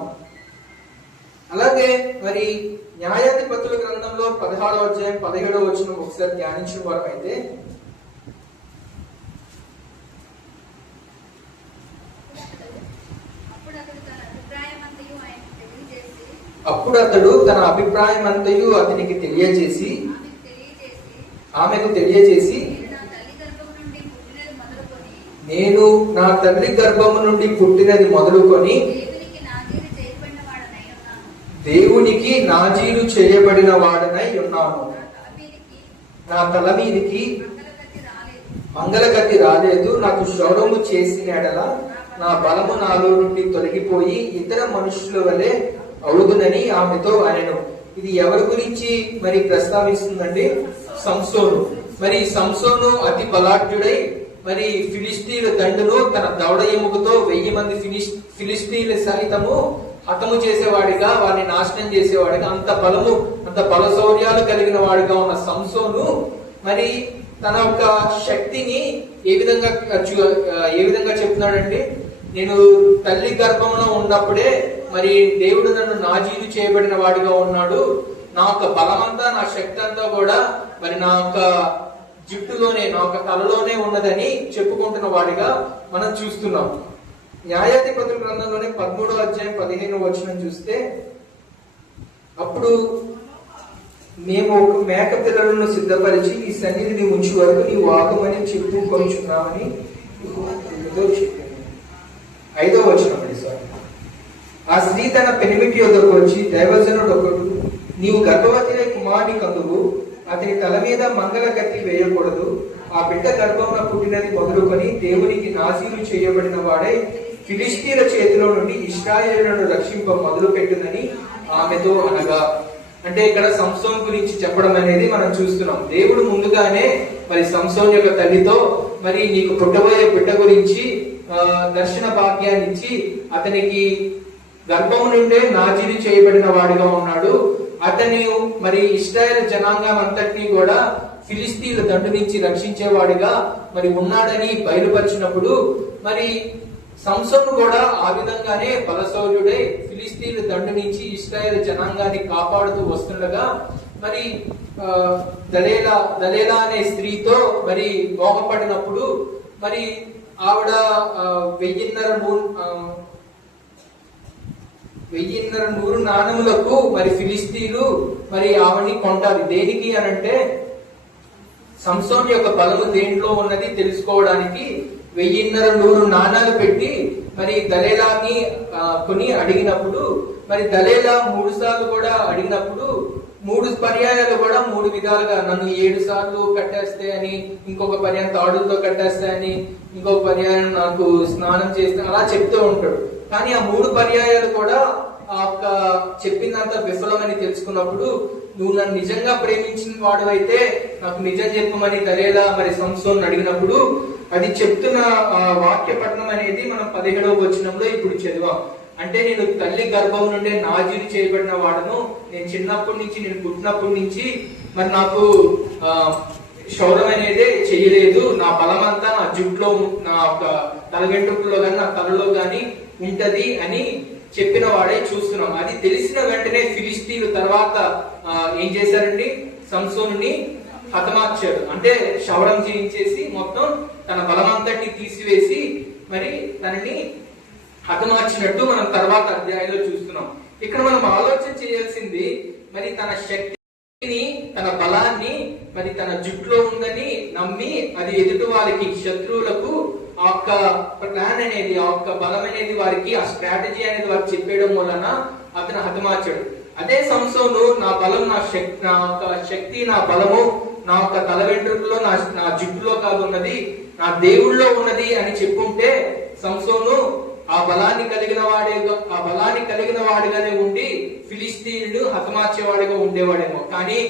అలాగే మరి న్యాయాధిపతుల గ్రంథంలో 16వ అధ్యాయం 17వ వచనం ఒకసారి ధ్యానించిన వారు అయితే, అప్పుడు అతడు తన అభిప్రాయం అంతయు అతనికి తెలియజేసి ఆమెకు తెలియజేసి, నేను నా తల్లి గర్భము నుండి పుట్టినది మొదలుకొని నాజీరు చేయబడిన వాడనై ఉన్నాను. నా తల మీదికి మంగళగతి రాలేదు. నాకు క్షౌరము చేసిన ఎడల నా బలము నాలో నుండి తొలగిపోయి ఇతర మనుషుల వలె అవుదునని ఆమెతో అనెను. ఇది ఎవరి గురించి మరి ప్రస్తావిస్తుందండి? సంసోను. మరి సంసోను అతి బలాఢ్యుడై మరి ఫిలిస్తీన్ల దండును తన దవడ ఎముకతో 1000 మంది ఫిలిస్తీన్ల సహితము హతము చేసేవాడిగా, వారిని నాశనం చేసేవాడిగా, అంత బలము అంత బల శౌర్యాలు కలిగిన వాడిగా ఉన్న సంసోను మరి తన యొక్క శక్తిని ఏ విధంగా చెప్తున్నాడంటే, నేను తల్లి గర్భంలో ఉన్నప్పుడే మరి దేవుడు నన్ను నాజీరు చేయబడిన వాడిగా ఉన్నాడు. నా యొక్క బలమంతా, నా శక్తి అంతా కూడా మరి నా యొక్క జుట్టులోనే, నా యొక్క తలలోనే ఉన్నదని చెప్పుకుంటున్న వాడిగా మనం చూస్తున్నాం. న్యాయాధిపతుల గ్రంథంలోనే 13వ అధ్యాయం 15వ వచనం చూస్తే, అప్పుడు మేము ఒక మేక పిల్లలను సిద్ధపరిచి నీ సన్నిధిని ఉంచు వరకు నీవు ఆగమని చెప్పుకొంచున్నామని చెప్పాను. 5వ వచనం అండి సార్. ఆ స్త్రీ తన పెనిమిటి వద్దకు వచ్చి, దైవజనుడు ఒకడు నీవు గర్భవతి కుమారుని కందువు, అతని తల మీద మంగళ గట్టి వేయకూడదు, ఆ బిడ్డ గర్భంలో పుట్టినది మొదలుకొని దేవునికి నాజీరు చేయబడిన వాడే ఫిలిష్తీయుల చేతిలో నుండి ఇశ్రాయేలును రక్షింప మొదలు పెట్టునని ఆమెతో అనగా. అంటే ఇక్కడ సంసోన్ గురించి చెప్పడం అనేది మనం చూస్తున్నాం. దేవుడు ముందుగానే మరి సంసోన్ యొక్క తల్లితో మరి నీకు పుట్టబోయే బిడ్డ గురించి దర్శన భాగ్యాన్ని ఇచ్చి అతనికి గర్భం నుండే నాజీరు చేయబడిన వాడిగా ఉన్నాడు. అతని మరి ఇశ్రాయేలు జనాంగం అంతటినీ కూడా ఫిలిస్తీన్ల దండు నుంచి రక్షించేవాడిగా మరి ఉన్నాడని బయలుపరిచినప్పుడు మరి సంసోను కూడా ఆ విధంగానే బలశౌర్యుడై ఫిలిస్తీన్ల దండు నుంచి ఇశ్రాయేలు జనాంగాన్ని కాపాడుతూ వస్తుండగా మరి దలేలా అనే స్త్రీతో మరి మోహపడినప్పుడు మరి ఆవిడ 1,100 నాణములకు మరి ఫిలిస్తీన్లు మరి ఆవిడ్ని కొంటారు. దేనికి అనంటే, సంసోన్ యొక్క బలము దేంట్లో ఉన్నది తెలుసుకోవడానికి 1,100 నాణాలు పెట్టి మరి దలేలాని కొని అడిగినప్పుడు, మరి దలేలా 3 సార్లు కూడా అడిగినప్పుడు 3 పర్యాయాలు కూడా 3 విధాలుగా నన్ను 7 సార్లు కట్టేస్తే అని, ఇంకొక పర్యాయం తాడులతో కట్టేస్తే అని, ఇంకొక పర్యాయం నాకు స్నానం చేస్తే అలా చెప్తూ ఉంటాడు. కానీ ఆ 3 పర్యాయాలు కూడా ఆ యొక్క చెప్పిందంతా విఫలమని తెలుసుకున్నప్పుడు, నువ్వు నన్ను నిజంగా ప్రేమించిన వాడు అయితే నాకు నిజం చెప్పమని దలేలా మరి సంసోన్ అడిగినప్పుడు అది చెప్తున్న వాక్య పఠనం అనేది మనం 17వ వచనంలో ఇప్పుడు చదివాం. అంటే నేను తల్లి గర్భం నుండే నాజీరు చేయబడిన వాడను, నేను చిన్నప్పటి నుంచి, నేను పుట్టినప్పటి నుంచి మరి నాకు క్షౌరం అనేది చేయలేదు, నా బలమంతా నా జుట్టులో, నా తల వెంట్రుకల్లో కానీ నా తలలో గాని ఉంటది అని చెప్పిన వాడే చూస్తున్నాం. అది తెలిసిన వెంటనే ఫిలిస్తీన్లు తర్వాత ఏం చేశారండి? సంసోనుని హతమార్చాడు. అంటే క్షౌరం చేయించేసి మొత్తం తన బలమంతటిని తీసివేసి మరి తనని హతమార్చినట్టు మనం తర్వాత అధ్యాయంలో చూస్తున్నాం. ఇక్కడ మనం ఆలోచన చేయాల్సింది, మరి తన శక్తిని, తన బలాన్ని మరి తన జుట్టులో ఉందని నమ్మి అది ఎదుటి వాళ్ళకి, శత్రువులకు ఆ యొక్క ప్లాన్ అనేది, ఆ యొక్క బలం అనేది వారికి, ఆ స్ట్రాటజీ అనేది వారికి చెప్పేయడం వలన అతను హతమార్చాడు. అదే సంసోను నా బలం, నా శక్తి, నా బలము నా యొక్క తల వెంట్రుకలో, నా జుట్టులో కాదు ఉన్నది, నా దేవుళ్ళలో ఉన్నది అని చెప్పుంటే సంసోను ఆ బలాన్ని కలిగిన వాడిగానే ఉండి ఫిలిస్తీన్లు హతమార్చేవాడిగా ఉండేవాడేమో. కానీ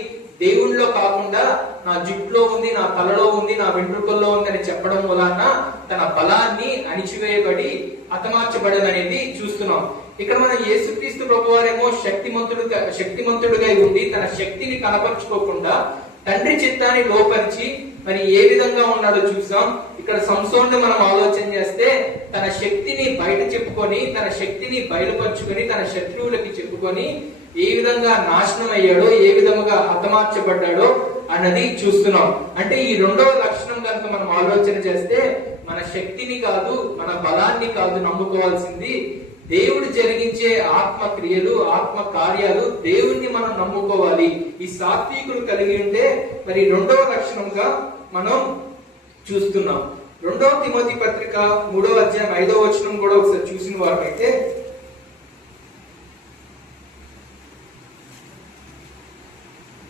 దేవుళ్ళలో కాకుండా నా జుట్టులో ఉంది, నా తలలో ఉంది, నా వెంట్రుకల్లో ఉంది అని చెప్పడం వలన తన బలాన్ని అణిచివేయబడి హతమార్చబడమనేది చూస్తున్నాం. ఇక్కడ మనం యేసుక్రీస్తు ప్రభువారేమో శక్తిమంతుడుగా ఉండి తన శక్తిని కనపరుచుకోకుండా తండ్రి చిత్తాన్ని లోపరిచి మరి ఏ విధంగా ఉన్నాడో చూసాం. ఇక్కడ సంసోన్ని మనం ఆలోచన చేస్తే తన శక్తిని బయట చెప్పుకొని, తన శక్తిని బయలుపరుచుకొని, తన శత్రువులకి చెప్పుకొని ఏ విధంగా నాశనం అయ్యాడో, ఏ విధంగా హతమార్చబడ్డాడో అన్నది చూస్తున్నాం. అంటే ఈ 2వ లక్షణం కనుక మనం ఆలోచన చేస్తే, మన శక్తిని కాదు, మన బలాన్ని కాదు నమ్ముకోవాల్సింది, దేవుడు జరిగించే ఆత్మ క్రియలు, ఆత్మ కార్యాలు, దేవుణ్ణి మనం నమ్ముకోవాలి. ఈ సాత్వికులు కలిగి ఉంటే మరి 2వ లక్షణంగా మనం చూస్తున్నాం. 2వ తిమోతి పత్రిక 3వ అధ్యాయం 5వ వచనం కూడా ఒకసారి చూసిన వారైతే,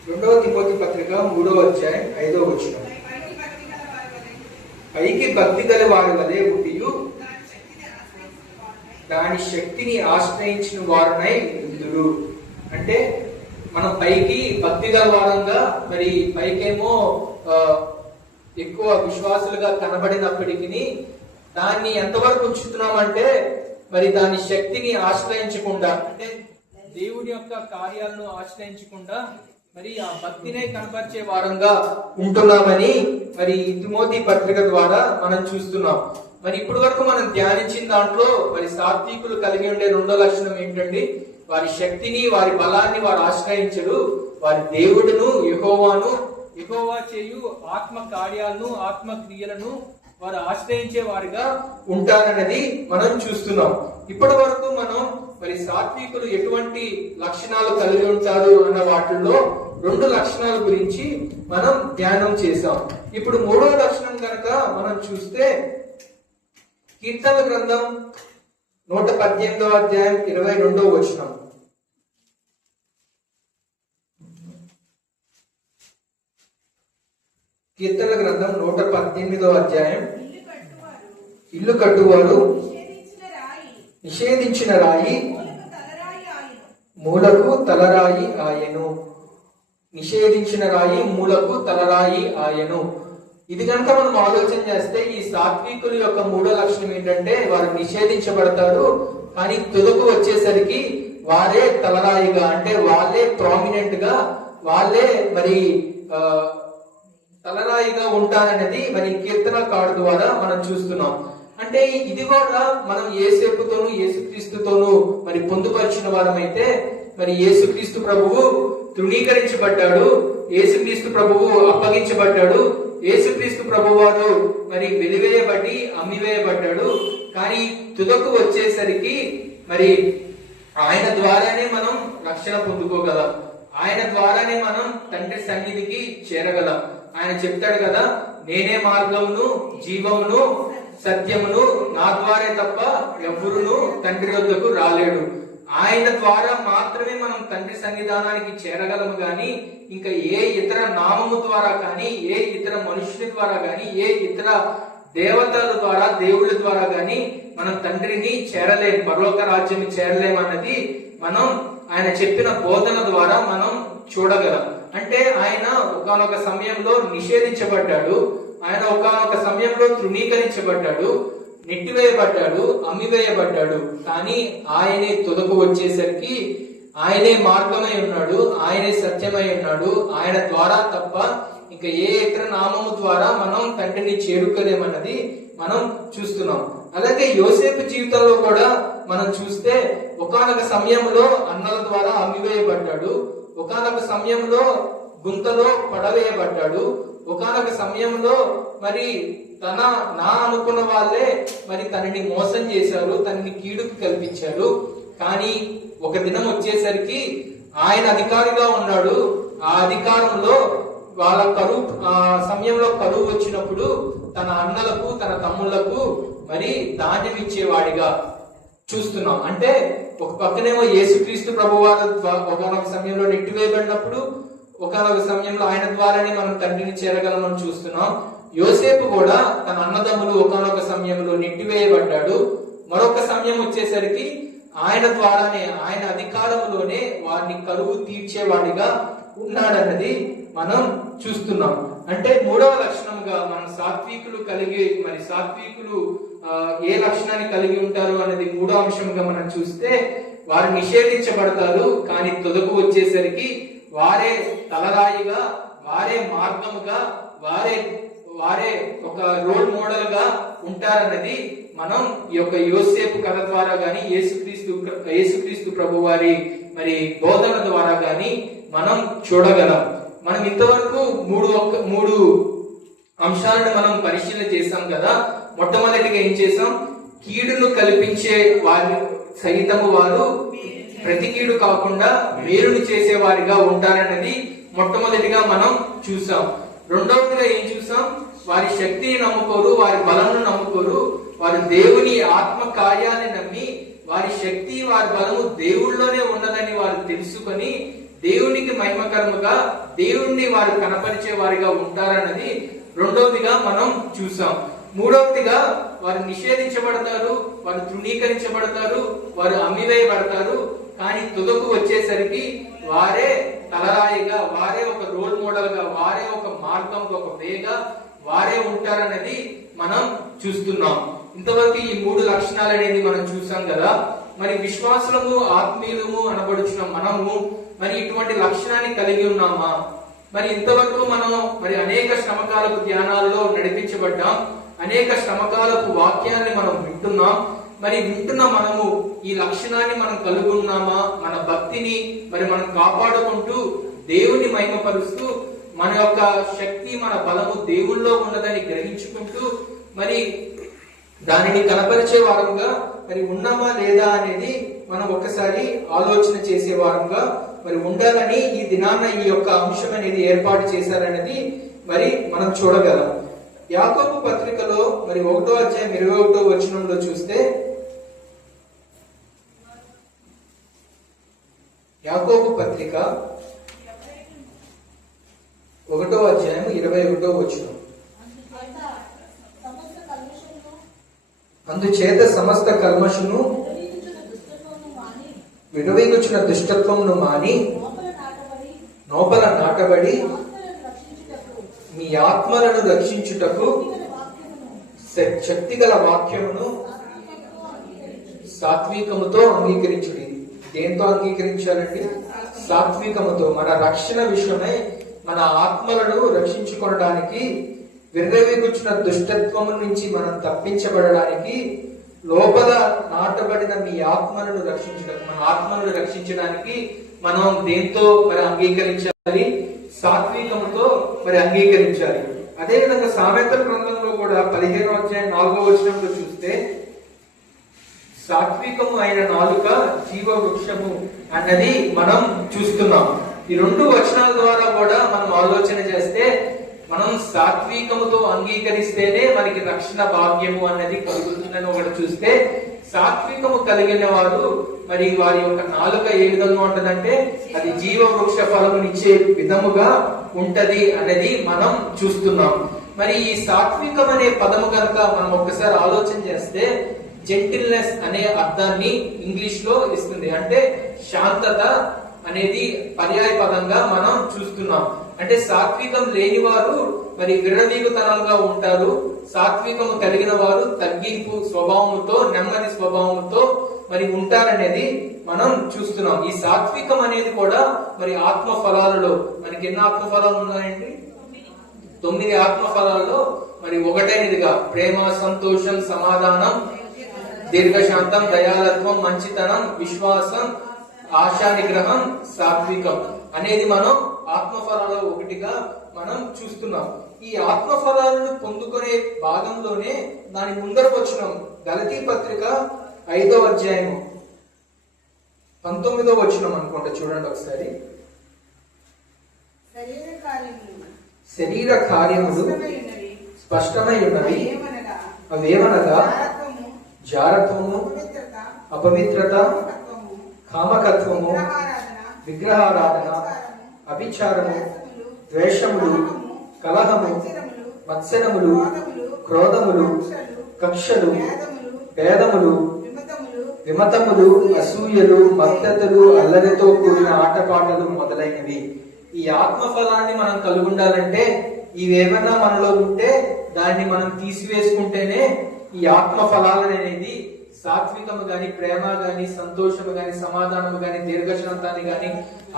రెండవ తిమోతి పత్రిక 3వ అధ్యాయం 5వ వచనం. పైకి భక్తి గల వారి వలె ఉండియు దాని శక్తిని ఆశ్రయించిన వారునై ఉందురు. అంటే మనం పైకి భక్తి గల వారంగా, మరి పైకేమో ఎక్కువ విశ్వాసులుగా కనబడినప్పటికీ దాన్ని ఎంతవరకు ఉంచుతున్నామంటే మరి దాని శక్తిని ఆశ్రయించకుండా, అంటే దేవుడి యొక్క కార్యాలను ఆశ్రయించకుండా మరి ఆ భక్తినే కనపరిచే వారంగా ఉంటున్నామని మరి తిమోతి పత్రిక ద్వారా మనం చూస్తున్నాం. మరి ఇప్పటి వరకు మనం ధ్యానించిన దాంట్లో మరి సాత్వికులు కలిగి ఉండే రెండో లక్షణం ఏంటండి? వారి శక్తిని, వారి బలాన్ని వారు ఆశ్రయించరు. వారి దేవుడును యెహోవా చేయు ఆత్మ కార్యాలను, ఆత్మ క్రియలను వారు ఆశ్రయించే వారిగా ఉంటారన్నది మనం చూస్తున్నాం. ఇప్పటి వరకు మనం మరి సాత్వికులు ఎటువంటి లక్షణాలు కలిగి ఉంటారు అన్న వాటిల్లో 2 లక్షణాల గురించి మనం ధ్యానం చేసాం. ఇప్పుడు 3వ లక్షణం కనుక మనం చూస్తే కీర్తన గ్రంథం 118వ అధ్యాయం 22వ వచనం. కీర్తన గ్రంథం 118వ అధ్యాయం. ఇల్లు కట్టువారు నిషేధించిన రాయి మూలకు తలరాయి ఆయను. నిషేధించిన రాయి మూలకు తలరాయి ఆయను. ఇది కనుక మనం ఆలోచన చేస్తే ఈ సాత్వికుల యొక్క 3వ లక్షణం ఏంటంటే వారు నిషేధించబడతారు, కానీ తుదకు వచ్చేసరికి వారే తలరాయిగా, అంటే వాళ్ళే ప్రామినెంట్ గా, వాళ్ళే మరి తలరాయిగా ఉంటారనేది మరి కీర్తనకారుడు ద్వారా మనం చూస్తున్నాం. అంటే ఇది కూడా మనం యేసేపుతోను యేసుక్రీస్తుతోను మరి పొందుపరిచిన వారమైతే, మరి యేసుక్రీస్తు ప్రభువు తృణీకరించబడ్డాడు, యేసుక్రీస్తు ప్రభువు అప్పగించబడ్డాడు, యేసుక్రీస్తు ప్రభువారు మరి వెలివేయబడి అమ్మివేయబడ్డాడు. కానీ తుదకు వచ్చేసరికి మరి ఆయన ద్వారానే మనం రక్షణ పొందుకోగలం, ఆయన ద్వారానే మనం తండ్రి సన్నిధికి చేరగలం. ఆయన చెప్తాడు కదా, నేనే మార్గమును జీవమును సత్యమును, నా ద్వారే తప్ప ఎవ్వరును తండ్రి వద్దకు రాలేడు. ఆయన ద్వారా మాత్రమే మనం తండ్రి సన్నిధానానికి చేరగలము గాని ఇంకా ఏ ఇతర నామము ద్వారా కానీ, ఏ ఇతర మనుషుల ద్వారా కానీ, ఏ ఇతర దేవతల ద్వారా, దేవుళ్ళ ద్వారా గాని మనం తండ్రిని చేరలేము, పరలోక రాజ్యం చేరలేమన్నది మనం ఆయన చెప్పిన బోధన ద్వారా మనం చూడగలం. అంటే ఆయన ఒకానొక సమయంలో నిషేధించబడ్డాడు, ఆయన ఒకానొక సమయంలో తృణీకరించబడ్డాడు, నెట్టివేయబడ్డాడు, అమ్మివేయబడ్డాడు. కానీ ఆయనే తుదకు వచ్చేసరికి ఆయనే మార్గమై ఉన్నాడు, ఆయనే సత్యమై ఉన్నాడు. ఆయన ద్వారా తప్ప ఇంకా ఏ ఇతర నామము ద్వారా మనం తండ్రిని చేరుకోలేమన్నది మనం చూస్తున్నాం. అలాగే యోసేపు జీవితంలో కూడా మనం చూస్తే ఒకానొక సమయంలో అన్నల ద్వారా అమ్మివేయబడ్డాడు, ఒకానొక సమయంలో గుంతలో పడవేయబడ్డాడు, ఒకానొక సమయంలో మరి నా అనుకున్న వాళ్ళే మరి తనని మోసం చేశారు, తనని కీడుకు కల్పించారు. కానీ ఒక దినం వచ్చేసరికి ఆయన అధికారిగా ఉన్నాడు. ఆ అధికారంలో వాళ్ళ కరువు, ఆ సమయంలో కరువు వచ్చినప్పుడు తన అన్నలకు, తన తమ్ముళ్లకు మరి ధాన్యం ఇచ్చేవాడిగా చూస్తున్నాం. అంటే ఒక పక్కనేమో యేసుక్రీస్తు ప్రభువారు ఒకనొక సమయంలో నెట్టివేయబడినప్పుడు, ఒకనొక సమయంలో ఆయన ద్వారానే మనం తండ్రిని చేరగలమని చూస్తున్నాం. యోసేపు కూడా తన అన్నదమ్ములు ఒకనొక సమయంలో నెట్టివేయబడ్డాడు, మరొక సమయం వచ్చేసరికి ఆయన ద్వారానే, ఆయన అధికారంలోనే వారిని కరువు తీర్చేవాడిగా ఉన్నాడన్నది మనం చూస్తున్నాం. అంటే 3వ లక్షణంగా మన సాత్వికులు కలిగి, మరి సాత్వికులు ఏ లక్షణాన్ని కలిగి ఉంటారు అనేది 3వ అంశంగా మనం చూస్తే, వారు నిషేధించబడతారు కానీ తుదకు వచ్చేసరికి వారే తలరాయిగా, వారే మార్గముగా, వారే ఒక రోల్ మోడల్ గా ఉంటారన్నది మనం ఈ యొక్క యోసేపు కథ ద్వారా గాని, యేసుక్రీస్తు ప్రభు వారి మరి బోధన ద్వారా గాని మనం చూడగలం. మనం ఇంతవరకు మూడు అంశాలను మనం పరిశీలన చేసాం కదా. మొట్టమొదటిగా ఏం చేసాం? కీడును కల్పించే వారి సైతము వారు ప్రతి కీడు కాకుండా మేలును చేసేవారిగా ఉంటారన్నది మొట్టమొదటిగా మనం చూసాం. రెండవదిగా ఏం చూసాం? వారి శక్తిని నమ్ముకోరు, వారి బలమును నమ్ముకోరు, వారు దేవుని ఆత్మ కార్యాన్ని నమ్మి వారి శక్తి, వారి బలము దేవుళ్ళలోనే ఉన్నదని వారు తెలుసుకొని దేవునికి మహిమకరముగా దేవుణ్ణి వారు కనపరిచే వారిగా ఉంటారన్నది రెండవదిగా మనం చూసాం. మూడవదిగా వారు నిషేధించబడతారు, వారు తృణీకరించబడతారు, వారు అమ్మివేయబడతారు. కానీ తుదకు వచ్చేసరికి వారే తలరాయిగా, వారే ఒక రోల్ మోడల్ గా, వారే ఒక మార్గం, ఒక వేగా వారే ఉంటారన్నది మనం చూస్తున్నాం. ఇంతవరకు ఈ మూడు లక్షణాలు అనేది మనం చూసాం కదా. మరి విశ్వాసులము ఆత్మీయులము అనబడుచున్న మనము మరి ఇటువంటి లక్షణాన్ని కలిగి ఉన్నామా? మరి ఇంతవరకు మనం మరి అనేక శ్రమకాలపు ధ్యానాలలో నడిపించబడ్డాం, అనేక శ్రమకాలపు వాక్యాన్ని మనం వింటున్నాం. మరి వింటున్న మనము ఈ లక్షణాన్ని మనం కలిగి ఉన్నామా? మన భక్తిని మరి మనం కాపాడుకుంటూ దేవుని మహిమపరుస్తూ మన యొక్క శక్తి, మన బలము దేవుల్లో ఉన్నదని గ్రహించుకుంటూ మరి దానిని కనపరిచే వారంగా మరి ఉన్నామా లేదా అనేది మనం ఒకసారి ఆలోచన చేసే వారంగా మరి ఉండాలని ఈ దినాన్న ఈ యొక్క అంశం అనేది ఏర్పాటు చేశారనేది మరి మనం చూడగలం. యాకోబు పత్రికలో మరి 1వ అధ్యాయం 21వ వచనంలో చూస్తే, యాకోబు పత్రిక 1వ అధ్యాయం 21వ వచనం, అందుచేత సమస్త కల్మషును విడవీగుచున్న దుష్టత్వమును మాని నోపల నాటబడి మీ ఆత్మలను రక్షించుటకు శక్తిగల వాక్యమును సాత్వికముతో అంగీకరించుడి. దేంతో అంగీకరించాలండి? సాత్వికముతో. మన రక్షణ విషయమై మన ఆత్మలను రక్షించుకోవడానికి, విర్రవీగుచున్న దుష్టత్వము నుంచి మనం తప్పించబడడానికి, లోపల నాటబడిన మీ ఆత్మలను రక్షించడానికి, మన ఆత్మలను రక్షించడానికి మనం దేంతో మరి అంగీకరించాలి? సాత్వికముతో మరి అంగీకరించాలి. అదేవిధంగా సామెతల గ్రంథంలో కూడా 15వ అధ్యాయం 4వ వచనంలో చూస్తే, సాత్వికము అయిన నాలుక జీవ వృక్షము అన్నది మనం చూస్తున్నాం. ఈ రెండు వచనాల ద్వారా కూడా మనం ఆలోచన చేస్తే, మనం సాత్వికముతో అంగీకరిస్తేనే మనకి రక్షణ భాగ్యము అన్నది కలుగుతుందని ఒకటి చూస్తే, సాత్వికము కలిగిన వారు మరి వారి యొక్క నాలుక ఏ విధంగా ఉంటదంటే అది జీవ వృక్ష ఫలమునిచ్చే విధముగా ఉంటది అనేది మనం చూస్తున్నాం. మరి ఈ సాత్వికం అనే పదము కనుక మనం ఒక్కసారి ఆలోచన చేస్తే, జెంటిల్నెస్ అనే అర్థాన్ని ఇంగ్లీష్ లో ఇస్తుంది. అంటే శాంతత అనేది పర్యాయ పదంగా మనం చూస్తున్నాం. అంటే సాత్వికం లేని వారు మరి విర్రవీగుతనంగా ఉంటారు, సాత్వికము కలిగిన వారు తగ్గింపు స్వభావముతో, నెమ్మది స్వభావముతో మరి ఉంటారనేది మనం చూస్తున్నాం. ఈ సాత్వికం అనేది కూడా మరి ఆత్మ ఫలాలలో మనకి ఎన్ని ఆత్మ ఫలాలు ఉన్నాయండి? 9 ఆత్మ ఫలాల్లో మరి ఒకటైనదిగా ప్రేమ, సంతోషం, సమాధానం, దీర్ఘశాంతం, దయాలత్వం, మంచితనం, విశ్వాసం, ఆశా నిగ్రహం, సాత్వికం అనేది మనం ఆత్మఫలాలలో ఒకటిగా మనం చూస్తున్నాం. ఈ ఆత్మఫలాలను పొందుకునే భాగంలోనే దాని ముందరకు వచ్చినాం. గలతీ పత్రిక 5వ అధ్యాయం 19వ వచనం అనుకుంటా, చూడండి ఒకసారి. శరీర కార్యములు స్పష్టమై ఉన్నవి, అవేమనగా జారత్వము, అపవిత్రత, కామకత్వము, విగ్రహారాధన, అభిచారము, ద్వేషములు, కలహము, మత్సరములు, క్రోధములు, కక్షలు, భేదములు, విమతములు, అసూయలు, మత్తతులు, అల్లరితో కూడిన ఆటపాటలు మొదలైనవి. ఈ ఆత్మఫలాన్ని మనం కలుగుండాలంటే ఇవేమన్నా మనలో ఉంటే దాన్ని మనం తీసివేసుకుంటేనే ఈ ఆత్మ ఫలాలు అనేది సాత్వికము గాని, ప్రేమ గాని, సంతోషము గాని, సమాధానము గాని, దీర్ఘశాంతాన్ని గాని,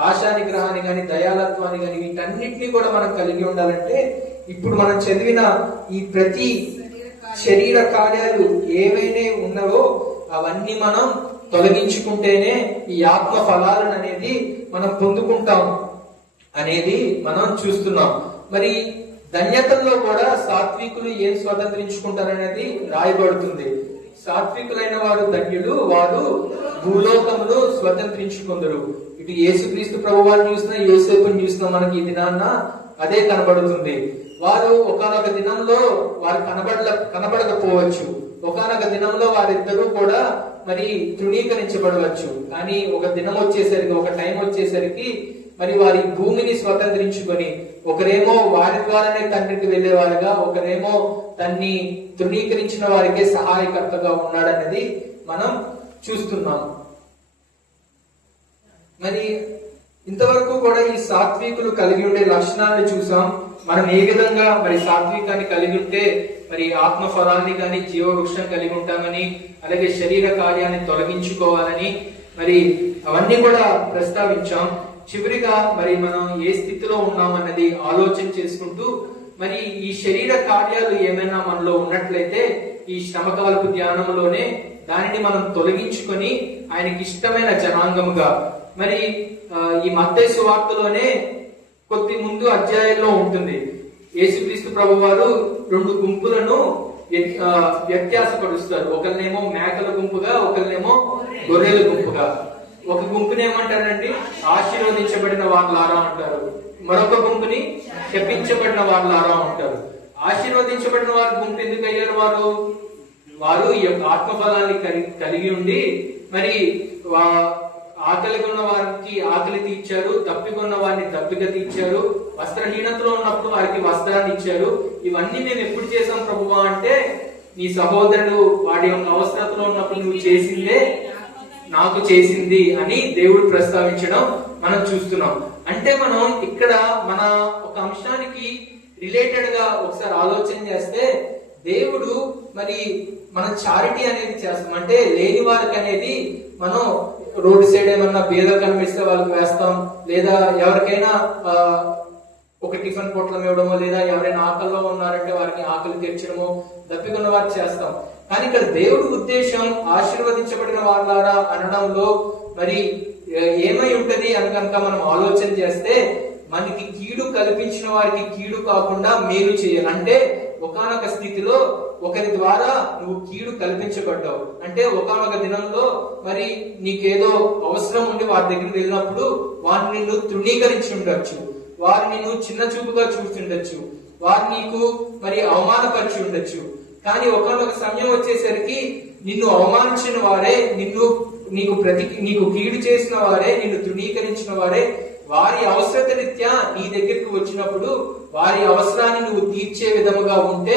ఆశా నిగ్రహాన్ని గాని, దయాలత్వాన్ని గాని, వీటన్నిటినీ కూడా మనం కలిగి ఉండాలంటే ఇప్పుడు మనం చదివిన ఈ ప్రతి శరీర కార్యాలు ఏవైనా ఉన్నవో అవన్నీ మనం తొలగించుకుంటేనే ఈ ఆత్మ ఫలాలను అనేది మనం పొందుకుంటాం అనేది మనం చూస్తున్నాం. మరి ధన్యతల్లో కూడా సాత్వికులు ఏం స్వతంత్రించుకుంటారనేది రాయబడుతుంది. సాత్వికులైన వారు ధన్యులు, వారు భూలోకములు స్వతంత్రించుకుందరు. ఇటు యేసుక్రీస్తు ప్రభువాన్ని చూసినా, యోసేపుని చూసినా మనకి ఈ దినాన్న అదే కనబడుతుంది. వారు ఒకానొక దినంలో వారు కనబడకపోవచ్చు, ఒకానొక దినంలో వారిద్దరూ కూడా మరి తృణీకరించబడవచ్చు. కానీ ఒక దినం వచ్చేసరికి, ఒక టైం వచ్చేసరికి మరి వారి భూమిని స్వతంత్రించుకొని ఒకరేమో వారి ద్వారానే తండ్రికి వెళ్లేవారుగా, ఒకరేమో తన్ని తృణీకరించిన వారికే సహాయకర్తగా ఉన్నాడనేది మనం చూస్తున్నాం. మరి ఇంతవరకు కూడా ఈ సాత్వికులు కలిగి ఉండే లక్షణాలను చూసాం. మనం ఏ విధంగా మరి సాత్వికాన్ని కలిగి ఉంటే మరి ఆత్మ ఫలాన్ని కానీ జీవవృక్షం కలిగి ఉంటామని, అలాగే శరీర కార్యాన్ని తొలగించుకోవాలని మరి అవన్నీ కూడా ప్రస్తావించాం. చివరిగా మరి మనం ఏ స్థితిలో ఉన్నామన్నది ఆలోచన చేసుకుంటూ మరి ఈ శరీర కార్యాలు ఏమైనా మనలో ఉన్నట్లయితే ఈ శ్రమకాలపు ధ్యానంలోనే దానిని మనం తొలగించుకొని ఆయనకి ఇష్టమైన జనాంగముగా, మరి ఈ మత్తయి సువార్తలోనే కొద్ది ముందు అధ్యాయంలో ఉంటుంది, యేసుక్రీస్తు ప్రభు వారు 2 గుంపులను వ్యత్యాసపరుస్తారు. ఒకరినేమో మేకల గుంపుగా, ఒకరినేమో గొర్రెల గుంపుగా. ఒక గుంపుని ఏమంటారండి, ఆశీర్వదించబడిన వాళ్ళారా అంటారు. మరొక గుంపుని శపించబడిన వాళ్ళారా అంటారు. ఆశీర్వదించబడిన వారి గుంపు ఎందుకు అయ్యారు? వారు ఈ యొక్క ఆత్మఫలాన్ని కలిగి ఉండి మరి ఆకలిగా ఉన్న వారికి ఆకలి తీర్చారు, తప్పికొన్న వారిని తప్పిక తీర్చారు, వస్త్రహీనతలో ఉన్నప్పుడు వారికి వస్త్రాన్ని ఇచ్చారు. ఇవన్నీ మేము ఎప్పుడు చేసాం ప్రభువా అంటే, నీ సహోదరుడు వాడి యొక్క అవసరతలో ఉన్నప్పుడు నువ్వు చేసిందే నాకు చేసింది అని దేవుడు ప్రస్తావించడం మనం చూస్తున్నాం. అంటే మనం ఇక్కడ మన ఒక అంశానికి రిలేటెడ్ గా ఒకసారి ఆలోచన చేస్తే, దేవుడు మరి మన చారిటీ అనేది చేస్తాం. అంటే లేని వారికి అనేది మనం రోడ్ సైడ్ ఏమన్నా బీద కనిపిస్తే వాళ్ళకి వేస్తాం, లేదా ఎవరికైనా ఒక టిఫిన్ పొట్లం ఇవ్వడమో, లేదా ఎవరైనా ఆకలిలో ఉన్నారంటే వారికి ఆకలి తీర్చడమో, దప్పికొన్న వారికి చేస్తాం. కానీ ఇక్కడ దేవుడి ఉద్దేశం ఆశీర్వదించబడిన వాళ్ళారా అనడంలో మరి ఏమై ఉంటది అని కనుక మనం ఆలోచన చేస్తే, మనకి కీడు కల్పించిన వారికి కీడు కాకుండా మేలు చేయాలి. అంటే ఒకానొక స్థితిలో ఒకరి ద్వారా నువ్వు కీడు కల్పించబడ్డావు అంటే, ఒకానొక దినంలో మరి నీకేదో అవసరం ఉండి వారి దగ్గరికి వెళ్ళినప్పుడు వారిని నిన్ను తృణీకరించి ఉండొచ్చు, వారిని నువ్వు చిన్న చూపుగా చూస్తుండొచ్చు, వారు నీకు మరి అవమానపరిచి ఉండొచ్చు. కానీ ఒకానొక సమయం వచ్చేసరికి నిన్ను అవమానించిన వారే, నీకు కీడు చేసిన వారే, నిన్ను తృణీకరించిన వారే వారి అవసరత రీత్యా నీ దగ్గరికి వచ్చినప్పుడు వారి అవసరాన్ని నువ్వు తీర్చే విధముగా ఉంటే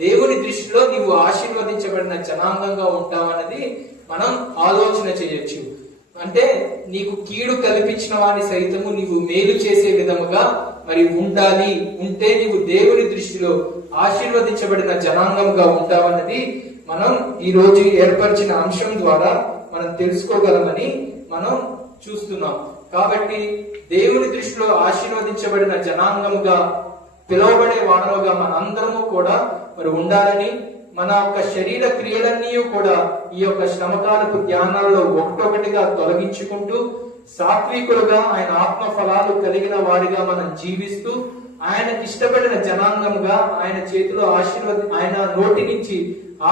దేవుని దృష్టిలో నీవు ఆశీర్వదించబడిన జనాంగంగా ఉంటావన్నది మనం ఆలోచన చేయొచ్చు. అంటే నీకు కీడు కల్పించిన వారిని సైతము నీవు మేలు చేసే విధముగా మరి ఉండాలి. ఉంటే నీవు దేవుని దృష్టిలో ఆశీర్వదించబడిన జనాంగంగా ఉంటావన్నది మనం ఈ రోజు ఏర్పరిచిన అంశం ద్వారా మనం తెలుసుకోగలమని మనం చూస్తున్నాం. కాబట్టి దేవుని దృష్టిలో ఆశీర్వదించబడిన జనాంగముగా పిలువబడే వారముగా మనందరము కూడా మరి ఉండాలని, మన యొక్క శరీర క్రియలన్నీ కూడా ఈ యొక్క శ్రమకాలపు ధ్యానాలలో ఒకటొకటిగా తొలగించుకుంటూ సాత్వికులుగా ఆయన ఆత్మ ఫలాలు కలిగిన వారిగా మనం జీవిస్తూ ఆయనకి ఇష్టపడిన జనాంగంగా ఆయన చేతిలో ఆయన నోటి నుంచి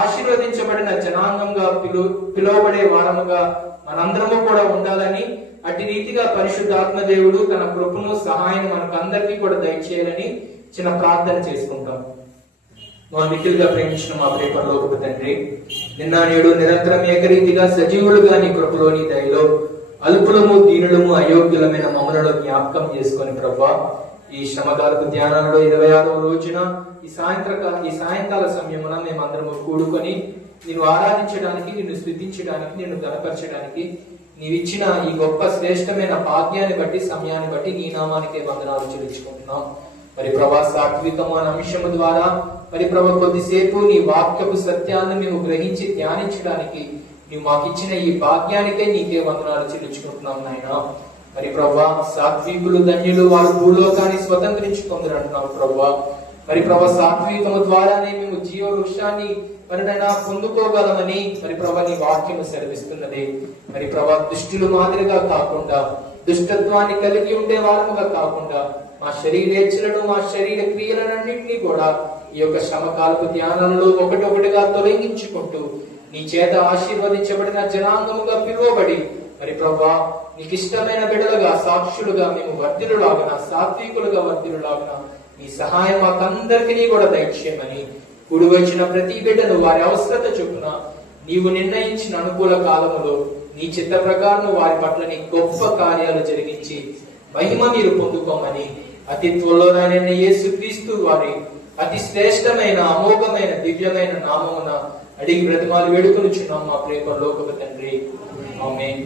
ఆశీర్వదించబడిన జనాంగంగా పిలువబడే వారముగా మనందరము కూడా ఉండాలని, అటు రీతిగా పరిశుద్ధాత్మ దేవుడు తన కృపను సహాయం మనకందరికీ కూడా దయచేయాలని చిన్న ప్రార్థన చేసుకుంటాం. మా మిక్కిలిగా ప్రేమించిన మా ప్రియ పరలోకపు తండ్రి, నిన్న నేడు నిరంతరం ఏకరీతిగా సజీవులుగా నీ కృపలో నీ దయలో అల్పులము దీనులము అయోగ్యులమైన మమ్మలను జ్ఞాపకం చేసుకొని ప్రభువా, ఈ శ్రమకాలపు ధ్యానంలో 26వ రోజున ఈ సాయంకాల సమయమున మేమందరము కూడుకొని నిన్ను ఆరాధించడానికి, నిన్ను స్తుతించడానికి, నిన్ను గణపరచడానికి నీవిచ్చిన ఈ గొప్ప శ్రేష్టమైన భాగ్యాన్ని బట్టి, సమయాన్ని బట్టి నీ నామానికే వందనాలు చెల్లించుకుంటున్నాం. మరి ప్రభా, సాత్వికము అనే అంశము ద్వారా మరి ప్రభా కొద్దిసేపు నీ వాక్యపు సత్యాన్ని మేము గ్రహించి ధ్యానించడానికి నీవు మాకు ఇచ్చిన ఈ భాగ్యానికే నీకే వందనాలు చెల్లించుకుంటున్నాం నాయన. మరి ప్రభా, సాత్వికులు ధన్యులు, వారు భూలోకాన్ని స్వతంత్రించుకుందరు అంటున్నావు ప్రభా. మరి ప్రభా, సాత్వికము ద్వారానే మేము జీవ వృక్షాన్ని మరినైనా పొందుకోగలమని మరి ప్రభా నీ వాక్యము సెలవిస్తున్నది. మరి ప్రభా, దుష్టులు మాదిరిగా కాకుండా, దుష్టత్వాన్ని కలిగి ఉండే వారముగా కాకుండా, మా శరీరేచ్ఛలను, మా శరీర క్రియలన్నింటినీ కూడా ఈ యొక్క శ్రమకాలపు ధ్యానంలో ఒకటొకటిగా తొలగించుకుంటూ నీ చేత ఆశీర్వదించబడిన జనాంగముగా పిలువబడి మరి ప్రభా నీకు ఇష్టమైన బిడ్డలుగా, సాక్షులుగా మేము వర్ధిల్లులాగున, సాత్వికులుగా వర్ధిల్లులాగున నీ సహాయం మాకందరికీ కూడా దయచేయమని, కూడి వచ్చిన ప్రతి బిడ్డను వారి అవసరత చొప్పున నీవు నిర్ణయించిన అనుకూల కాలములో నీ చిత్త ప్రకారం వారి పట్ల నీ గొప్ప కార్యాలు జరిగించి మహిమ మీరు పొందుకోమని అతి త్వరలోనైన యేసుక్రీస్తు వారి అతి శ్రేష్టమైన అమోఘమైన దివ్యమైన నామమున అడిగి బ్రతిమాలు వేడుకొనుచున్నాం మా ప్రేమ లోకపు తండ్రి. ఆమేన్.